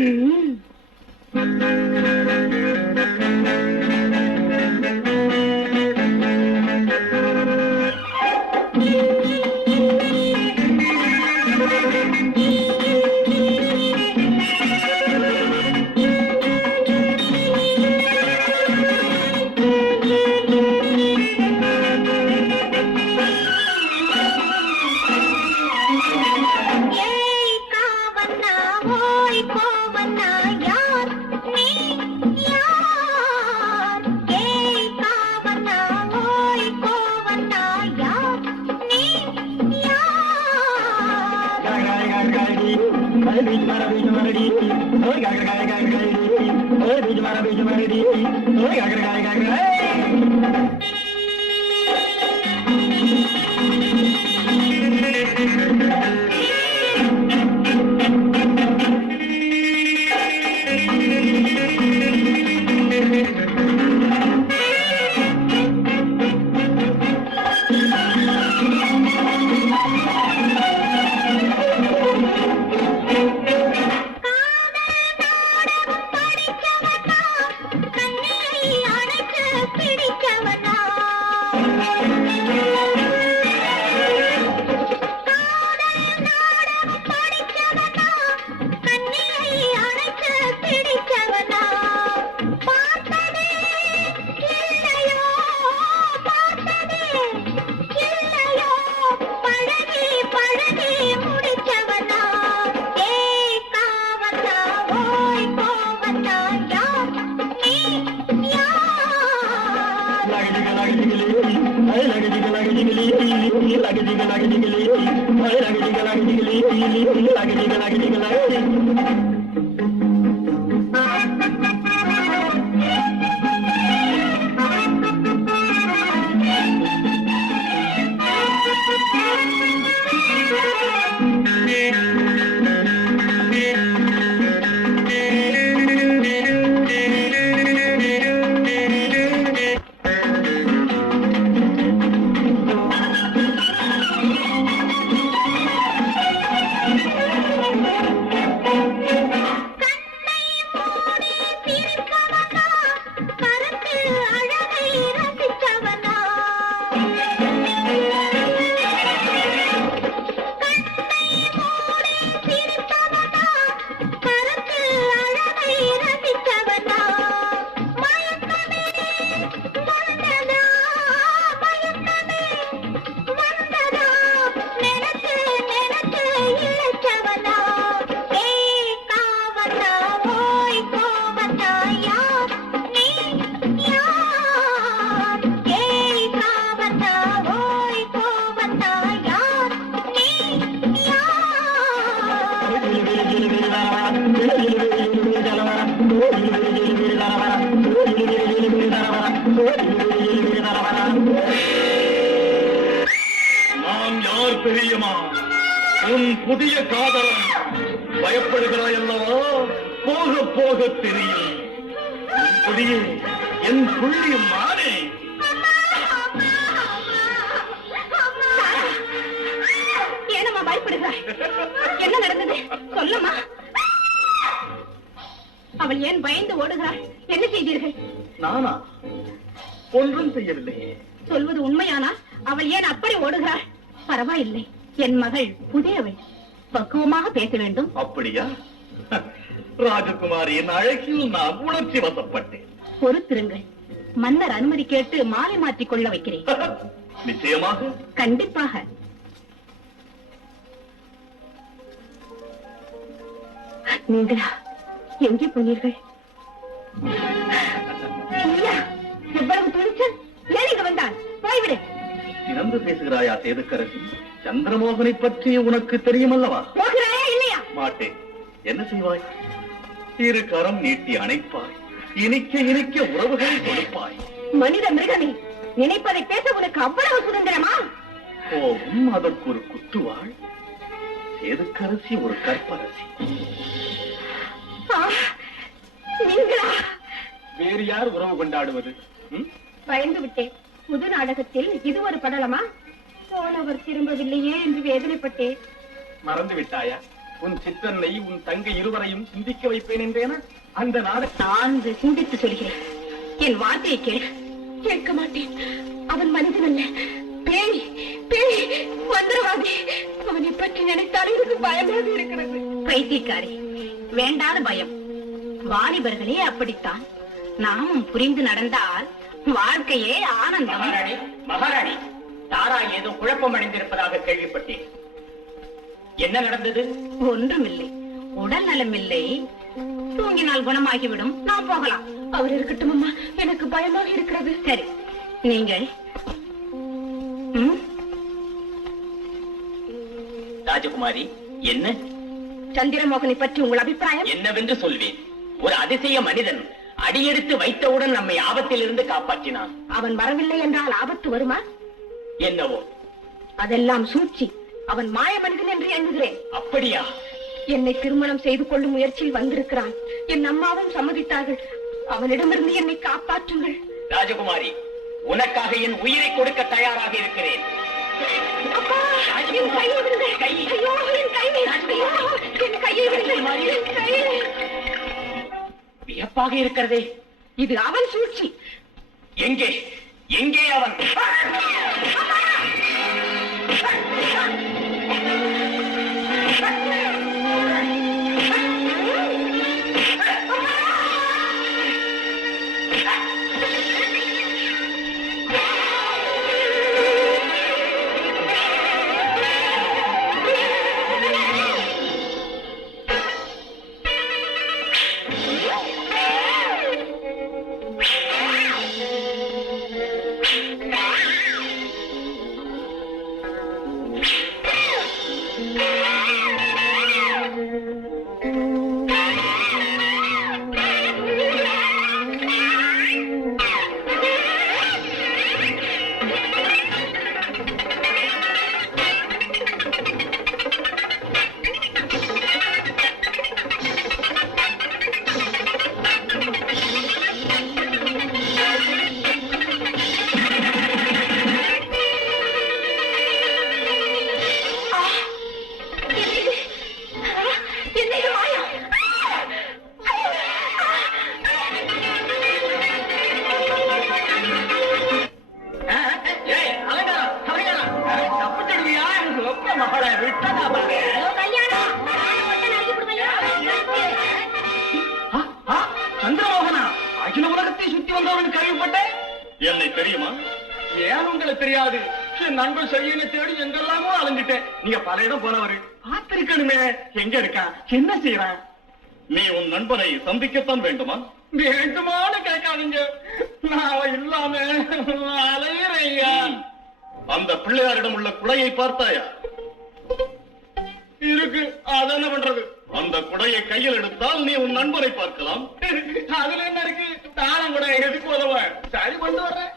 நான் யார் தெரியுமா? உன் புதிய காதலன். பயப்படுகிறாய் அல்லவா? போக போக தெரியும். புதிய என் புள்ளி மாறே. ஏனம்மா பயப்படுகிறாய்? என்ன நடந்தது சொல்லம்மா. அவள் ஏன் பயந்து ஓடுகிறாள்? என்ன செய்தீர்கள்? நானா? ஒன்றும் செய்யவில்லை. சொல்வது உண்மையானா அவள் ஏன் அப்படி ஓடுகிறாள்? பரவாயில்லை, என் மகள் புதியவள், பக்குவமாக பேச வேண்டும். அப்படியா? ராஜகுமாரியின் அழகில் நான் உணர்ச்சி வசப்பட்டேன். பொறுத்திருங்கள், மன்னர் அனுமதி கேட்டு மாலை மாற்றிக் கொள்ள வைக்கிறேன். நிச்சயமாக. கண்டிப்பாக. நீங்களா? எங்கே போனீர்கள்? ஐயா, எவ்வளவு துணிச்சல்! ஏன் இங்க வந்தால்? போய்விடு. சிறந்து பேசுகிறாயா சேதுக்கரசி? சந்திரமோகனை பற்றி உனக்கு தெரியுமல்லவா? போகிறாயா இல்லையா? மாட்டேன். என்ன செய்வாய்? இரு கரம் நீட்டி அணைப்பாய், இனிக்க இனிக்க உறவுகளை கொடுப்பாய். மனித மிருகமே, நினைப்பதை பேச உனக்கு அவ்வளவு சுதந்திரமா? கோபம் அதற்கு ஒரு குத்துவாள். சேதுக்கரசி ஒரு கற்பரசி. ஆ, நீங்களா? வேறு யார் உறவு கொண்டாடுவது? பயந்து விட்டேன். புது நாடகத்தில் இது ஒரு படலமா? போனவர் திரும்பவில்லையே என்று வேதனைப்பட்டேன். மறந்து விட்டாயா? உன் சிற்றன்னை உன் தங்கை இருவரையும் சிந்திக்க வைப்பேன் என்றேனா? அந்த நான் சிந்தித்து சொல்கிறேன். என் வார்த்தையை கேள். கேட்க மாட்டேன். அவன் மனிதன் அல்ல, பேய், பேய், மந்திரவாதி. அவனை பற்றி நினைத்தாலே எனக்கு பயமாக இருக்கிறது. பைத்தியக்காரி, வேண்டாத பயம். வாலிபர்களே அப்படித்தான். நாமும் புரிந்து நடந்தால் வாழ்க்கையே ஆனந்தம். மகாராணி, மகாராணி, தாரா ஏதோ குழப்பம் அடைந்திருப்பதாக கேள்விப்பட்டேன். என்ன நடந்தது? ஒன்றுமில்லை, உடல் நலமில்லை. தூங்கினால் குணமாகிவிடும். நாம் போகலாம். அவர் இருக்கட்டும் அம்மா, எனக்கு பயமாக இருக்கிறது. சரி, நீங்கள் ராஜகுமாரி, என்ன சந்திரமோகனை பற்றி உங்கள் அபிப்பிராயம் என்னவென்று சொல்வேன்? ஒரு அதிசய மனிதன் அடியெடுத்து வைத்தவுடன் நம்மை ஆபத்தில் இருந்து காப்பாற்றினான். அவன் வரவில்லை என்றால் ஆபத்து வருமா? என்னவோ அதெல்லாம் சூழ்ச்சி. அவன் மாய மனிதன் என்று எண்ணுகிறேன். அப்படியா? என்னை திருமணம் செய்து கொள்ளும் முயற்சியில் வந்திருக்கிறான். என் அம்மாவும் சம்மதித்தார்கள். அவனிடமிருந்து என்னை காப்பாற்றுங்கள். ராஜகுமாரி, உனக்காக என் உயிரை கொடுக்க தயாராக இருக்கிறேன். அப்பா, என் கையை விடுங்கள். ஐயோ, என் கையை, ஐயோ, என் கையை விடுங்கள். என் கையை. வியப்பாக இருக்கிறதே. இது அவன் சூழ்ச்சி. எங்கே எங்கே அவன்? சந்திரமோகனா, அகில உலகத்தை சுத்தி வந்தவன் கேள்விப்பட்டேன். என்னை தெரியுமா? ஏன் உங்களுக்கு தெரியாது? என் நண்பன் செய்யனை தேடி எங்கெல்லாமோ அலைஞ்சிட்டேன். நீங்க பல இடம் போனவரு, பார்த்திருக்கணுமே. எங்க இருக்கான், என்ன செய்யறான்? நீ உன் நண்பனை சந்திக்கத்தான் வேண்டுமா? வேண்டுமான்னு கேட்காதீங்க. நான் அவன் இல்லாம அலையிறையா. அந்த பிள்ளையாரிடம் உள்ள குழையை பார்த்தாயா? இருக்கு, அது என்ன பண்றது? அந்த குடையை கையில் எடுத்தால் நீ உன் நண்பரை பார்க்கலாம். அதுல என்ன இருக்கு? தானம் கூட எதுக்கு உதவ? சரி, கொண்டு வர்றேன்.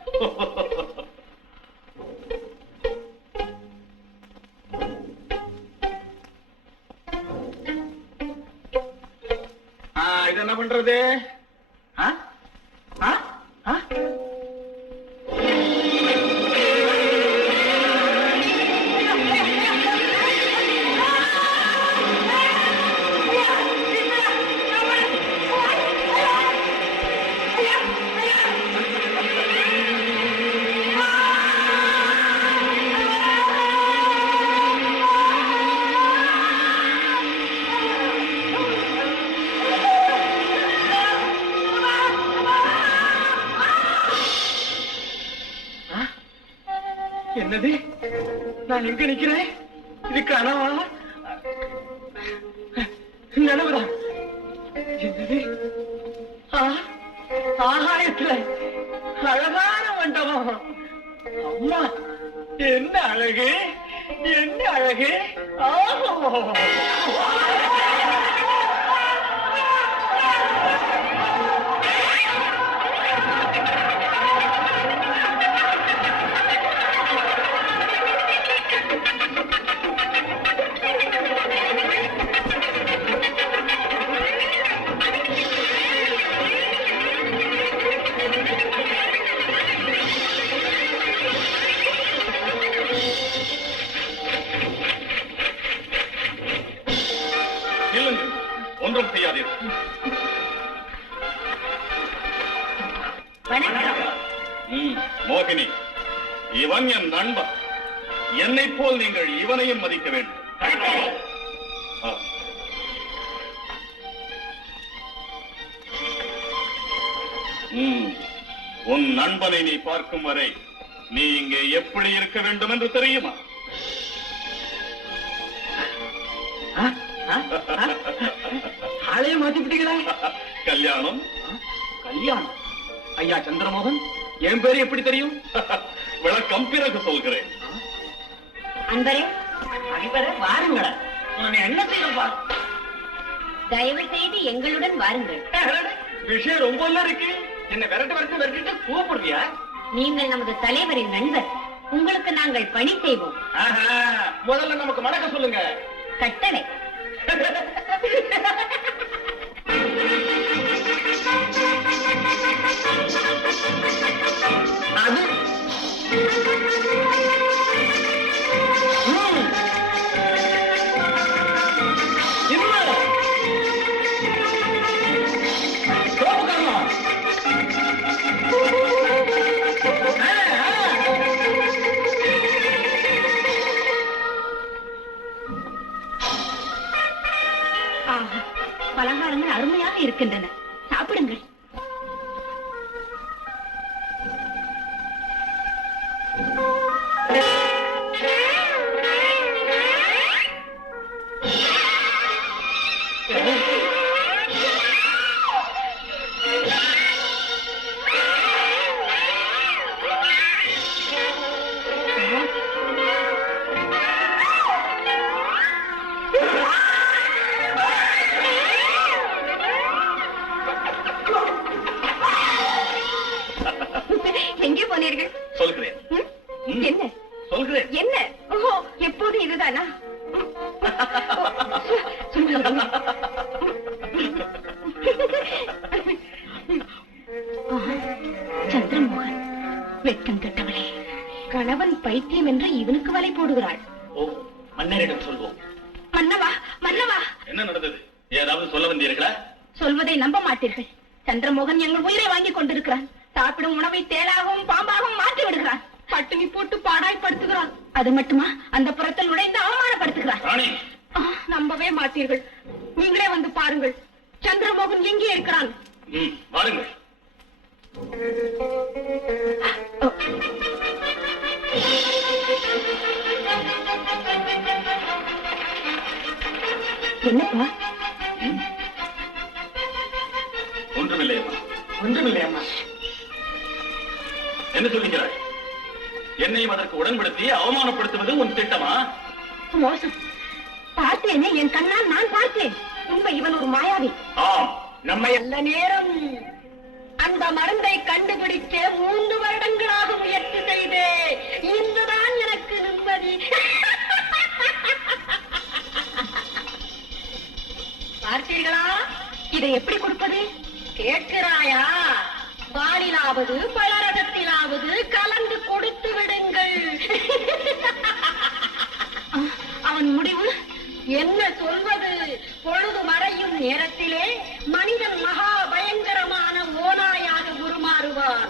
இது என்ன பண்றது? என்னது? நான் எங்க நிக்கிறேன்? இது கனவா? நனவுதான். என்னது? ஆகாயத்துல அழகான மண்டபம். அம்மா, என்ன அழகு, என்ன அழகு! ஒன்றும் செய்யாதீர்கள். மோகினி, இவன் என் நண்பன். என்னை போல் நீங்கள் இவனையும் மதிக்க வேண்டும். உன் நண்பனை நீ பார்க்கும் வரை நீ இங்கே எப்படி இருக்க வேண்டும் என்று தெரியுமா? ஆளைய மாத்திவிட்டீங்களா? கல்யாணம். கல்யாணம்? ஐயா சந்திரமோகன், என் பேரு எப்படி தெரியும்? விளக்கம் பிறகு சொல்கிறேன். அன்பரே, அன்பரே, வாருங்களேன். என்ன செய்யப்பா? தயவு செய்து எங்களுடன் வாருங்கள். விஷயம் ரொம்ப இருக்கு. என்ன விரட்டு கூப்பிடுறியா? நீங்கள் நமது தலைவரின் நண்பர். உங்களுக்கு நாங்கள் பணி செய்வோம். முதல்ல நமக்கு வணக்க சொல்லுங்க. கட்டளை. அது பலகாரங்கள் அருமையாக இருக்கின்றன. சாப்பிடுங்கள். எங்கே போனீர்கள்? சொல்கிறேன். என்ன சொல்கிறேன். என்ன? ஓஹோ, எப்போது இதுதானா? சந்திரமோகன், வெட்கம் கெட்டவளே. கணவன் பைத்தியம் என்று இவனுக்கு வலை போடுகிறாள். ஓ, மன்னரிடம் சொல்வோம். மன்னவா, மன்னவா, என்ன நடந்தது? ஏதாவது சொல்ல வந்தீர்களா? சொல்வதை நம்ப மாட்டீர்கள். சந்திரமோகன் எங்கள் உயிரை வாங்கிக் கொண்டிருக்கிறான். சாப்பிடும் உணவை தேளாகவும் பாம்பாகவும் மாற்றி விடுகிறான். பட்டினி போட்டு பாடாய்படுத்துகிறான். அது மட்டுமா, அந்த புறத்தில் நுழைந்து அவமானப்படுத்துகிறான். நம்பவே மாட்டீர்கள். நீங்களே வந்து பாருங்கள். சந்திரமோகன் எங்கே இருக்கிறான்? வாருங்கள். என்னப்பா? ஒன்றுமில்லையம்மா. ஒன்றுமில்லையம்மா. என்ன சொல்லுகிறாய்? என்னையும் அதற்கு உடன்படுத்தி அவமானப்படுத்துவது உன் திட்டமா? மோசம். பார்த்தேனே, என் கண்ணால் நான் பார்த்தேன். உண்மை இவன் ஒரு மாயாவி. ஆம், நம்மை நல்ல நேரம். அந்த மருந்தை கண்டுபிடிக்க 3 வருடங்களாக முயற்சி செய்தே. இன்றுதான் எனக்கு நிம்மதி. பார்த்தீர்களா? இதை எப்படி கொடுப்பது? கேட்கிறாயா? பாலிலாவது பலரகத்திலாவது கலந்து கொடுத்து விடுங்கள். அவன் முடிவு என்ன சொல்வது? பொழுது மறையும் நேரத்திலே மனிதன் மகா பயங்கரமான ஓநாயாக உருமாறுவான்.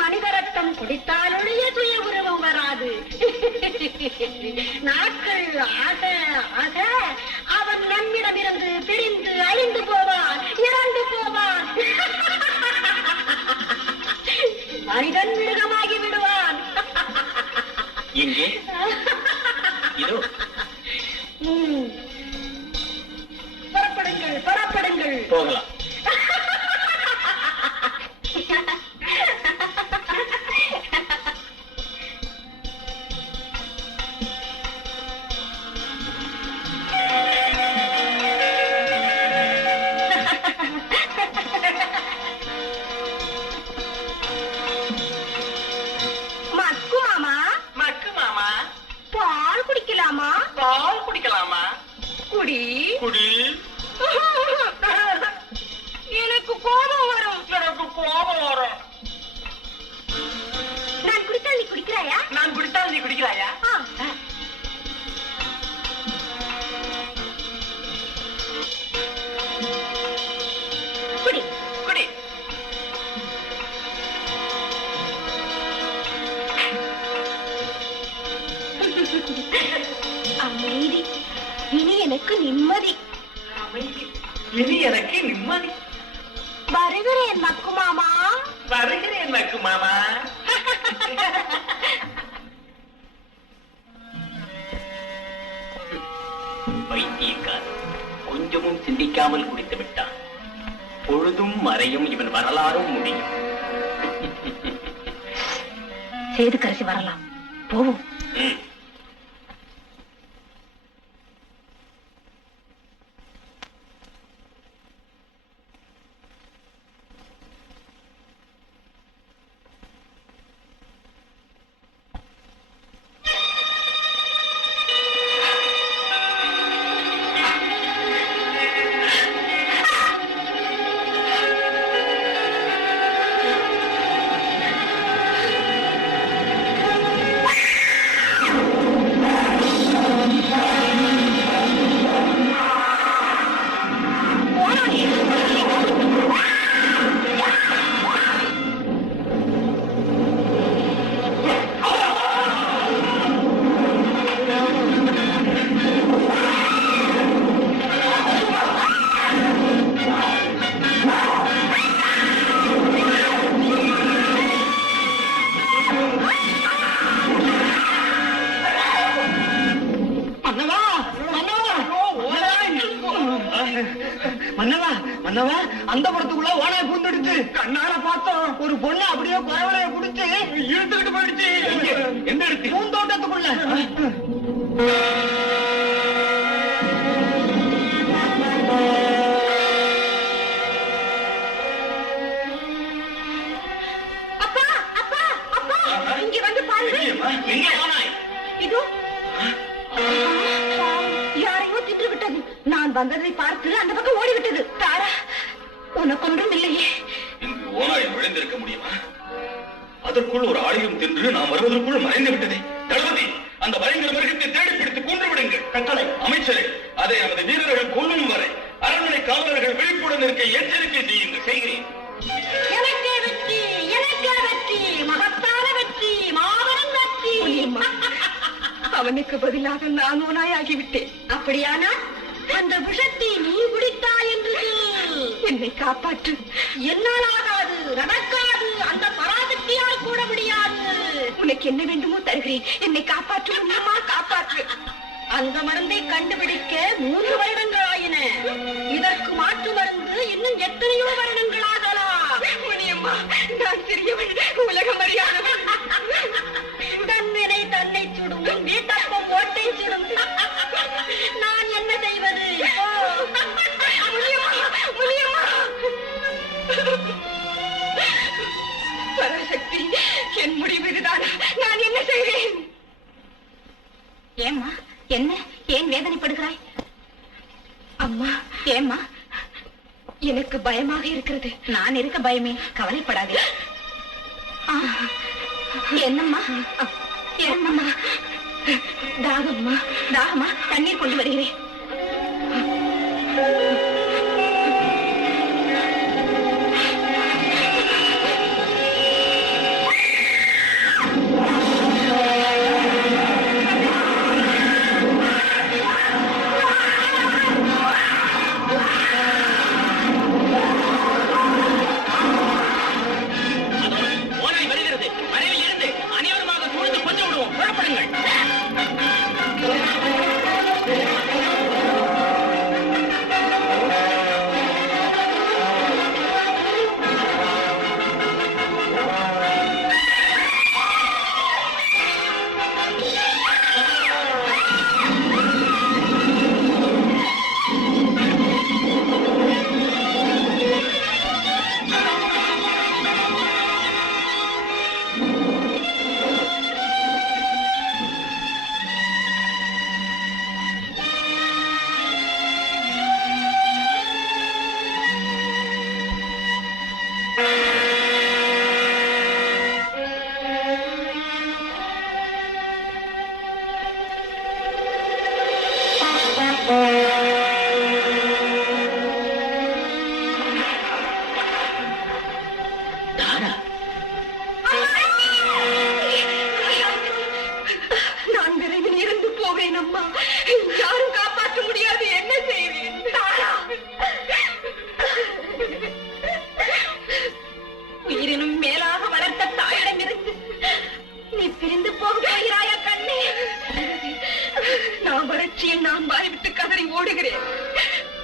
மனித ரத்தம் குடித்தாலொழிய சுய உருவம் வராது. நாட்கள் ஆக ஆக அவன் நம்மிடமிருந்து பிரிந்து அழிந்து போவான், இறந்து போவான். மனிதன் மிருகமாகி விடுவான். எங்கே? இதோ. புறப்படுங்கள், புறப்படுங்கள். போகலாம். மக்கு மாமா, மக்கு மாமா, பால் குடிக்கலாமா? பால் குடிக்கலாமா? குடி. குடி. எனக்கு கோபம் வரும். எனக்கு கோபம் வரும். நான் குடித்தால் நீ குடிக்கிறாயா? நான் குடித்தால் நீ குடிக்கிறாயா? ஆ. குடி. குடி. அமைதி. இனி எனக்கு நிம்மதி. இனி எனக்கு நிம்மதி. வருகிறேன் மக்கு மாமா. வருகிறேன் மக்கு மாமா. வைத்தியக்கார் கொஞ்சமும் சிந்திக்காமல் குடித்து விட்டான். பொழுதும் மறையும் இவன் வரலாறும் முடியும். சேது கரைசி வரலாம். போவோம். ம். மன்னவா, மன்னவா, அந்த படத்துக்குள்ள ஓனாய் பூந்துடுச்சு. கண்ணால பார்த்தோம். ஒரு பொண்ணு அப்படியே குறவலைய குடிச்சு இழுத்துக்கிட்டு போயிடுச்சு. எந்த இடத்தில்? பூந்தோட்டத்துக்குள்ள. அப்பா, அப்பா, அப்பா, இங்க வந்து பாருங்க. எங்கே போனாய்? இதோ. யாரையோ தின்று விட்டது. நான் வந்ததை பார்த்து அந்த பக்கம் ஓடிவிட்டது. தாரா, உனக்கு ஒன்றும் இல்லையே. இங்கு ஓநாய் நுழைந்திருக்க முடியுமா? அதற்குள் ஒரு ஆலயம் தின்று நாம் வருவதற்குள் மறைந்து விட்டதே. தளபதி, அந்த பயங்கர மிருகத்தை தேடி பிடித்து கொன்று விடுங்கள். கட்டளை. அமைச்சரே, அதை நமது வீரர்கள் கொல்லும் வரை அரண்மனை காவலர்கள் விழிப்புடன் இருக்க எச்சரிக்கை செய்யுங்கள். செய்கிறேன். எனக்கே வெற்றி, எனக்கே வெற்றி, மகத்தான வெற்றி, மாபெரும் வெற்றி. அவனுக்கு பதிலாக நான் ஓனாயாகிவிட்டேன். அப்படியானால் அந்த விஷத்தை நீ குடித்தாய் என்று சொல். என்னை காப்பாற்று. என்னால் ஆகாது, நடக்காது. அந்த பராசக்தியால் கூட முடியாது. உனக்கு என்ன வேண்டுமோ தருகிறேன். என்னை காப்பாற்று, அம்மா, காப்பாற்று. அந்த மருந்தை கண்டுபிடிக்க 3 வருடங்கள் ஆயின. இதற்கு மாற்று மருந்து இன்னும் எத்தனையோ வருடங்கள் ஆகலாம். முனியம்மா, நான் சிறியவன், உலகம் அறியாதவன். தன்னினை தன்னை சுடும், வீட்டப்பம் ஓட்டை சுடும். நான் என்ன செய்வது? எனக்கு பயமாக இருக்கிறது. நான் இருக்க பயமே, கவலைப்படாதே. என்னம்மா என்னம்மா? தாகம்மா தாகமா, தண்ணீர் கொண்டு வருகிறேன்.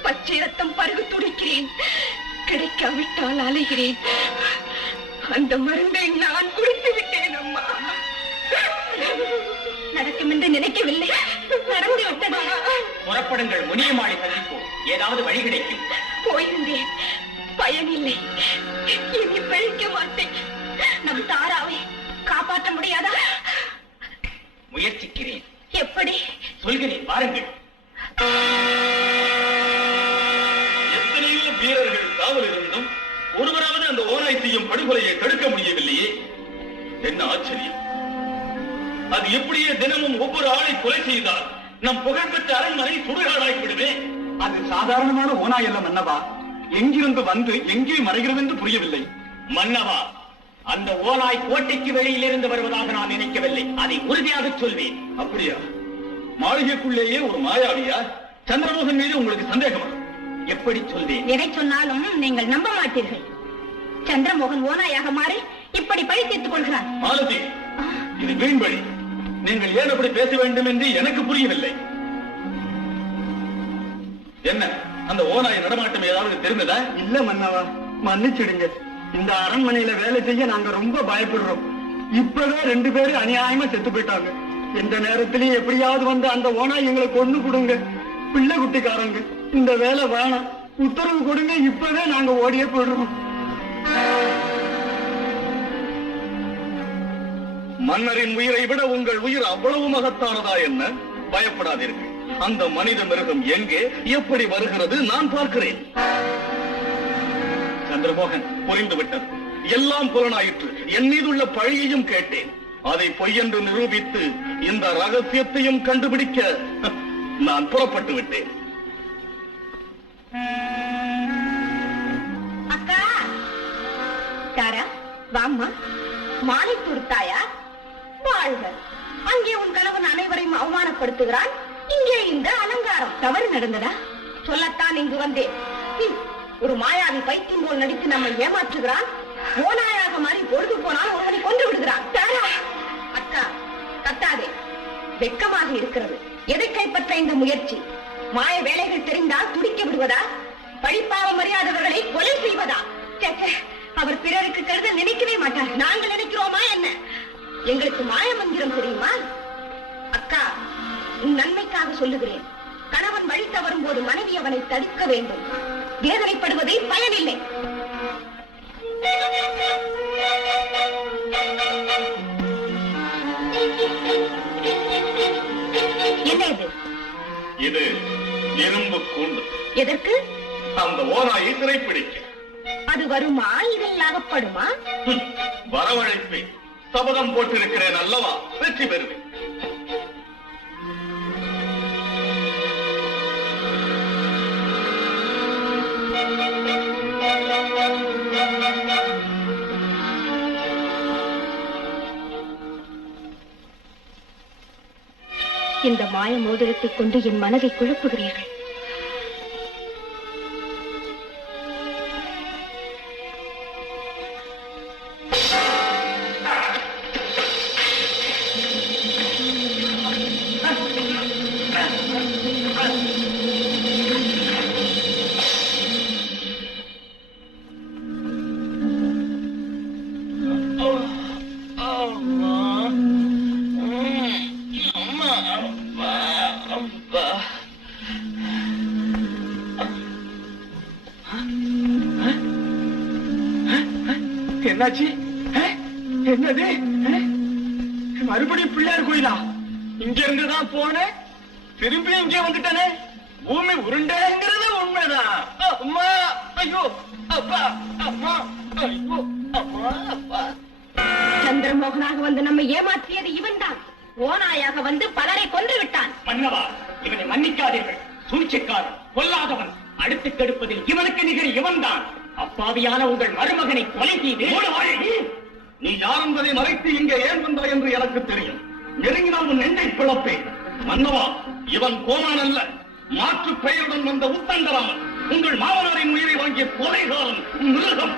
பச்சை ரத்தம் பருகு துடிக்கிறேன். கிடைக்காவிட்டால் அலைகிறேன். அந்த மருந்தை நான் குடித்து விட்டேன் அம்மா. நடக்கும் என்று நினைக்கவில்லை, நடந்து விட்டதா? புறப்படுங்கள், முனியமாடி சந்திப்போம். ஏதாவது வழி கிடைக்கும். போயிருந்தேன், பயனில்லை. இனி பழிக்க மாட்டேன். நம் தாராவை காப்பாற்ற முடியாதா? முயற்சிக்கிறேன். எப்படி? சொல்கிறேன், பாருங்கள். எத்தனையோ வீரர்கள் காவல் இருந்தும் ஒருவராவது அந்த ஓநாய் செய்யும் படுகொலையை தடுக்க முடியவில்லையே. என்ன ஆச்சரியம்! அது எப்படியே தினமும் ஒவ்வொரு ஆளை கொலை செய்தால் நம் புகழ்பெற்ற அரண்மனை சுடுகாடாகி விடுவே. அது சாதாரணமான ஓநாய் அல்ல மன்னவா. எங்கிருந்து வந்து எங்கே மறைகிறது என்று புரியவில்லை. மன்னவா, அந்த ஓநாய் கோட்டைக்கு வெளியில் இருந்து வருவதாக நான் நினைக்கவில்லை. அதை உறுதியாக சொல்வேன். அப்படியா? மாளிகைக்குள்ளேயே ஒரு மாயாவியா? சந்திரமோகன் மீது உங்களுக்கு சந்தேகமா? எப்படி சொல்வேன்? எதை சொன்னாலும் நீங்கள் நம்ப மாட்டீர்கள். சந்திரமோகன் ஓநாயாக மாறி இப்படி பழி தீர்த்துக் கொள்கிறான். மாலதி, இது வீண்பழி. நீங்கள் ஏன் அப்படி பேச வேண்டும் என்று எனக்கு புரியவில்லை. என்ன, அந்த ஓநாய் நடமாட்டம் ஏதாவது தெரிந்ததா? இல்ல மன்னவா, மன்னிச்சிடுங்க. இந்த அரண்மனையில வேலை செய்ய நாங்க ரொம்ப பயப்படுறோம். இப்பவே 2 பேரும் அநியாயமா செத்து போயிட்டாங்க. எந்த நேரத்திலயும் எப்படியாவது வந்து அந்த ஓனாய் எங்களை கொண்டு கொடுங்க. பிள்ளை குட்டிக்காரங்க, இந்த வேலை வேணாம், உத்தரவு கொடுங்க. இப்பவே நாங்க ஓடியே போயிடுறோம். மன்னரின் உயிரை விட உங்கள் உயிர் அவ்வளவு மகத்தானதா என்ன? பயப்படாதீர்கள். அந்த மனித மிருகம் எங்கே, எப்படி வருகிறது நான் பார்க்கிறேன். சந்திரமோகன், புரிந்துவிட்டது. எல்லாம் புலனாயிற்று. என் மீதுள்ள பழியையும் கேட்டேன். அதை பொய்யென்று நிரூபித்து இந்த ரகசியத்தையும் கண்டுபிடிக்க நான் புறப்பட்டு விட்டேன். அக்கா, தாரா, வாம்மா. மாலை கொடுத்தாயா? வாழ்க. அங்கே உன் கணவன் அனைவரையும் அவமானப்படுத்துகிறான், இங்கே இந்த அலங்காரம். தவறு நடந்ததா? சொல்லத்தான் இங்கு வந்தேன். ஒரு மாயாவி பைத்தியம் போல் நடித்து நம்மை ஏமாற்றுகிறான். ஓநாயாக மாறி பொழுது போனால் ஒருவனை கொன்று விடுகிறான். தாரா, அக்கா, கத்தாதே. வெட்கமாக இருக்கிறது. எதை கைப்பற்ற இந்த முயற்சி? மாய வேலைகள் தெரிந்தால் துடிக்க விடுவதா? பழிப்பாவம் அறியாதவர்களை கொலை செய்வதா? அவர் பிறருக்கு கருத நினைக்கவே மாட்டார். நாங்கள் நினைக்கிறோமா என்ன? எங்களுக்கு மாய மந்திரம் தெரியுமா? அக்கா, உன் நன்மைக்காக சொல்லுகிறேன். கணவன் வழி தவறும் போது மனைவி அவனை தடுக்க வேண்டும். வேதனைப்படுவதை பயனில்லை. என்ன இது? இது இரும்பு கூண்டு. எதற்கு? அந்த ஓநாயை சிறைப்பிடிக்க. அது வருமா, இதில் அகப்படுமா? வரவழைப்பேன். சபதம் போட்டிருக்கிறேன் அல்லவா, வெற்றி பெறுவேன். இந்த மாய மோதிரத்தை கொண்டு என் மனதை குழப்புகிறீர்கள். என்னாச்சு? என்னது? மறுபடியும் பிள்ளையார் கோயிலா? இங்க இருந்துதான் போனேன், திரும்பி இங்கே வந்துட்டனே. பூமி உருண்டைங்கிறது உண்மைதான். அம்மா, ஐயோ, அப்பா, அம்மா, ஐயோ, அம்மா, அப்பா. சந்திரமோகனாக வந்து நம்மை ஏமாற்றியது இவன்தான். ஓநாயாக வந்து பலரை கொன்று விட்டான். மன்னவா, இவனை மன்னிக்காதீர்கள். சூழ்ச்சிக்காரன், கொல்லாதவன். அடுத்து கெடுப்பதில் இவனுக்கு நிகர் இவன்தான். அப்பாவியான உங்கள் மருமகனை கொலை செய்து நீ யார் என்பதை மறைத்து இங்கே ஏன் வந்தாய் என்று எனக்கு தெரியும். நெருங்கினால் உன் நெஞ்சை பிளப்பேன். மன்னவா, இவன் கோமான் அல்ல, மாற்று பெயருடன் வந்த உத்தண்டராமன். உங்கள் மாமனாரின் உயிரை வாங்கிய கொலைகாரன், மிருகம்.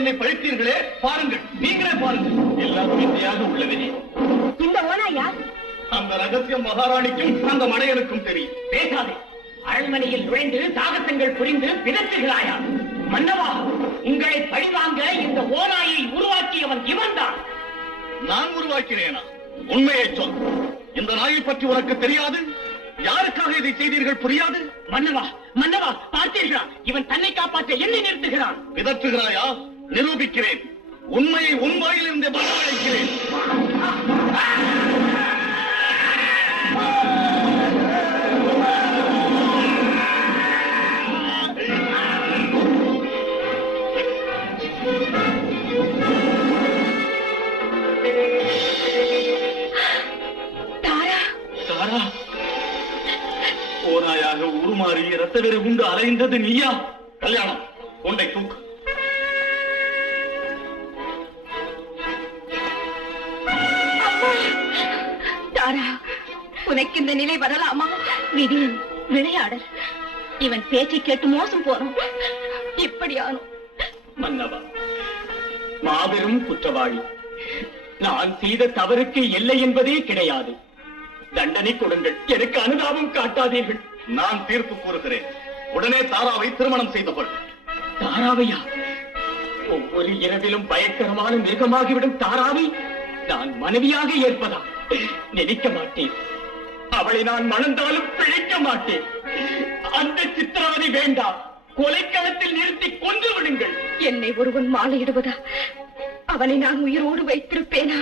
என்னை பழித்தீர்களே, பாருங்கள், நீங்களே பாருங்கள். எல்லாம் விந்தையாக உள்ளதே. இந்த ஓனா யார்? அந்த ரகசியம் மகாராணிக்கும் அந்த மடையனுக்கும் தெரியும். பேசாதே. அரண்மனையில் நுழைந்து சாகசங்கள் புரிந்து பிதற்றுகிறாயா? மன்னவா, உங்களை பழிவாங்க இந்த ஓநாயை உருவாக்கியவன் இவன்தான். நான் உருவாக்கினேனா? உண்மையை சொல். இந்த நாயை பற்றி உனக்கு தெரியாது? யாருக்காக இதை செய்தீர்கள் புரியாது? மன்னவா, மன்னவா, பார்த்தீர்களா? இவன் தன்னை காப்பாற்ற என்னை நிறுத்துகிறான். பிதற்றுகிறாயா? நிரூபிக்கிறேன். உண்மையை உன் வாயிலிருந்து வரவழைக்கிறேன். தாரா, ஓநாயாக உருமாறி ரத்த வேறு உண்டு அலைந்தது நீயா? கல்யாணம், உன்னை தூக்கு. தாரா, உனக்கு இந்த நிலை வரலாமா? விதியின் விளையாடல். இவன் பேச்சை கேட்டு மோசம் போறோம். இப்படியானோ? மன்னவா, மாபெரும் குற்றவாளி. நான் செய்த தவறுக்கு எல்லை என்பதே கிடையாது. தண்டனை கொடுங்கள். எனக்கு அனுதாபம் காட்டாதீர்கள். நான் தீர்ப்பு கூறுகிறேன். உடனே தாராவை திருமணம் செய்து கொள். தாராவையா? ஒவ்வொரு இரவிலும் பயங்கரமான மிருகமாகிவிடும் தாராவை நான் மனைவியாக ஏற்பதா? நினைக்க மாட்டேன். அவளை நான் மணந்தாலும் பிழைக்க மாட்டேன். அந்த சித்திரவதை வேண்டாம். கொலைக்களத்தில் நிறுத்தி கொன்று விடுங்கள். என்னை ஒருவன் மாலையிடுவதா? அவனை நான் உயிரோடு வைத்திருப்பேனா?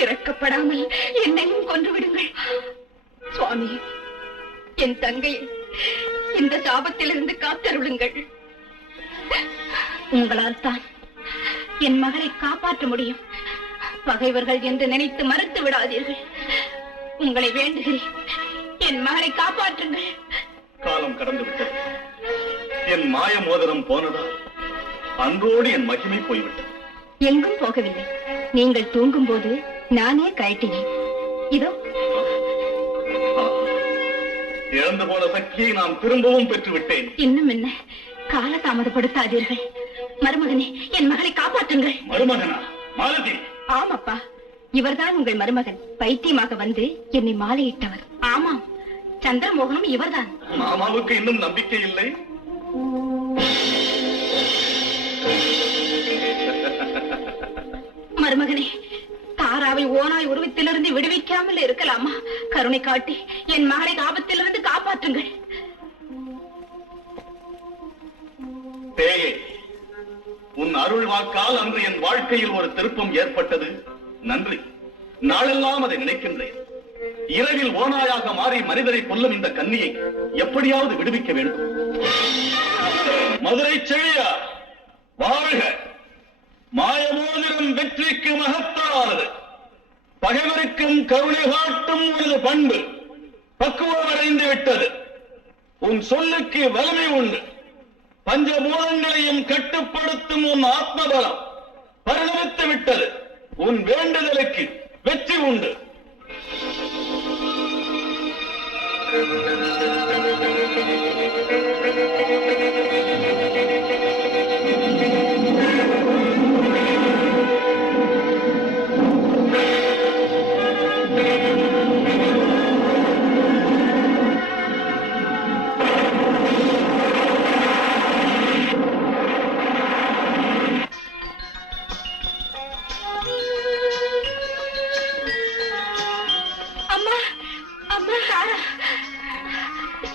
இறக்கப்படாமல் என்னையும் கொன்று விடுங்கள். சுவாமி, என் தங்கையை இந்த சாபத்திலிருந்து காத்தருளுங்கள். உங்களால் தான் என் மகளை காப்பாற்ற முடியும். பகைவர்கள் என்று நினைத்து மறுத்து விடாதீர்கள். உங்களை வேண்டுகிறேன், என் மகளை காப்பாற்றுங்கள். காலம் கடந்து விட்டது. என் மாய மோதிரம் போனதால் அன்றோடு என் மகிமை போய்விட்டது. எங்கும் போகவில்லை. நீங்கள் தூங்கும் போது நானே கழட்டினேன். இதோ. இழந்து போன சக்தியை நான் திரும்பவும் பெற்றுவிட்டேன். இன்னும் என்ன? கால தாமதப்படுத்தாதீர்கள். மருமகனே, என் மகளை காப்பாற்றுங்கள். மருமகனா? மாலதி? ஆமாப்பா, இவர்தான் உங்கள் மருமகன். பைத்தியமாக வந்து என்னை மாலையிட்டவர். ஆமாம், சந்திரமோகனும் இவர்தான். மாமாவுக்கு இன்னும் நம்பிக்கை இல்லை? மருமகனே, தாராவை ஓனாய் உருவத்திலிருந்து விடுவிக்காமல் இருக்கலாமா? கருணை காட்டி என் மகளை ஆபத்திலிருந்து காப்பாற்றுங்கள். பேயே, உன் அருள் வாக்கால் அன்று என் வாழ்க்கையில் ஒரு திருப்பம் ஏற்பட்டது. நன்றி. நாளெல்லாம் அதை நினைக்கின்றேன். இரவில் ஓநாயாக மாறி மனிதரை கொல்லும் இந்த கன்னியை எப்படியாவது விடுவிக்க வேண்டும். மதுரை செழியா வாழ்க! மாயமோதிரம் வெற்றிக்கு மகத்தானது. பகைவருக்கும் கருணை காட்டும் ஒரு பண்பு பக்குவம் அடைந்து விட்டது. உன் சொல்லுக்கு வலிமை உண்டு. பஞ்சபூதங்களையும் கட்டுப்படுத்தும் உன் ஆத்மபலம் பரிணமித்து விட்டது. உன் வேண்டுதலுக்கு வெற்றி உண்டு.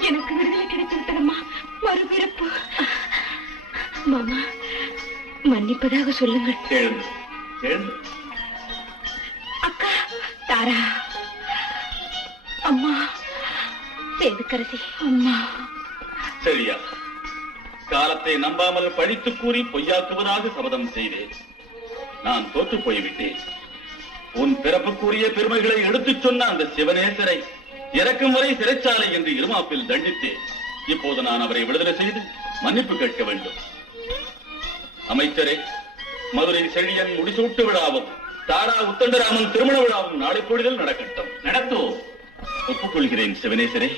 எனக்கு விடுதலை கிடைத்து விட்டதம்மா. மறுபிறப்பு. மாமா, மன்னிப்பதாக சொல்லுங்கள். எழுந்து, எழுந்து. அக்கா, தாரா, அம்மா, சேதுக்கரசி, அம்மா. சரியா? காலத்தை நம்பாமல் பழித்து கூறி பொய்யாக்குவதாக சபதம் செய்தேன். நான் தோற்று போய்விட்டேன். உன் பிறப்புக்குரிய பெருமைகளை எடுத்துச் சொன்ன அந்த சிவனேசரை இறக்கும் வரை சிறைச்சாலை என்று இருமாப்பில் தண்டித்தேன். இப்போது நான் அவரை விடுதலை செய்து மன்னிப்பு கேட்க வேண்டும். அமைச்சரே, மதுரை செழியன் முடிசூட்டு விழாவும் தாரா உத்தண்டராமன் திருமண விழாவும் நாளை பொழுதில் நடக்கட்டும். நடத்தும். ஒப்புக்கொள்கிறேன் சிவனேசரே.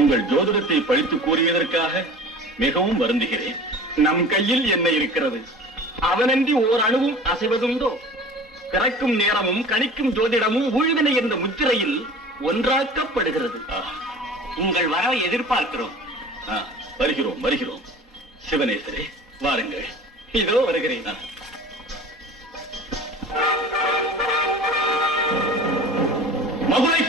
உங்கள் ஜோதிடத்தை பழித்து கூறியதற்காக மிகவும் வருந்துகிறேன். நம் கையில் என்ன இருக்கிறது? அவனன்றி ஓர் அணுவும் அசைவதுண்டோ? பிறக்கும் நேரமும் கணிக்கும் ஜோதிடமும் ஊழ்வினை என்ற முத்திரையில் ஒன்றாக்கப்படுகிறது. உங்கள் வரவை எதிர்பார்க்கிறோம். வருகிறோம் வருகிறோம். சிவனேசரே வாருங்கள். இதோ வருகிறேன். மதுரை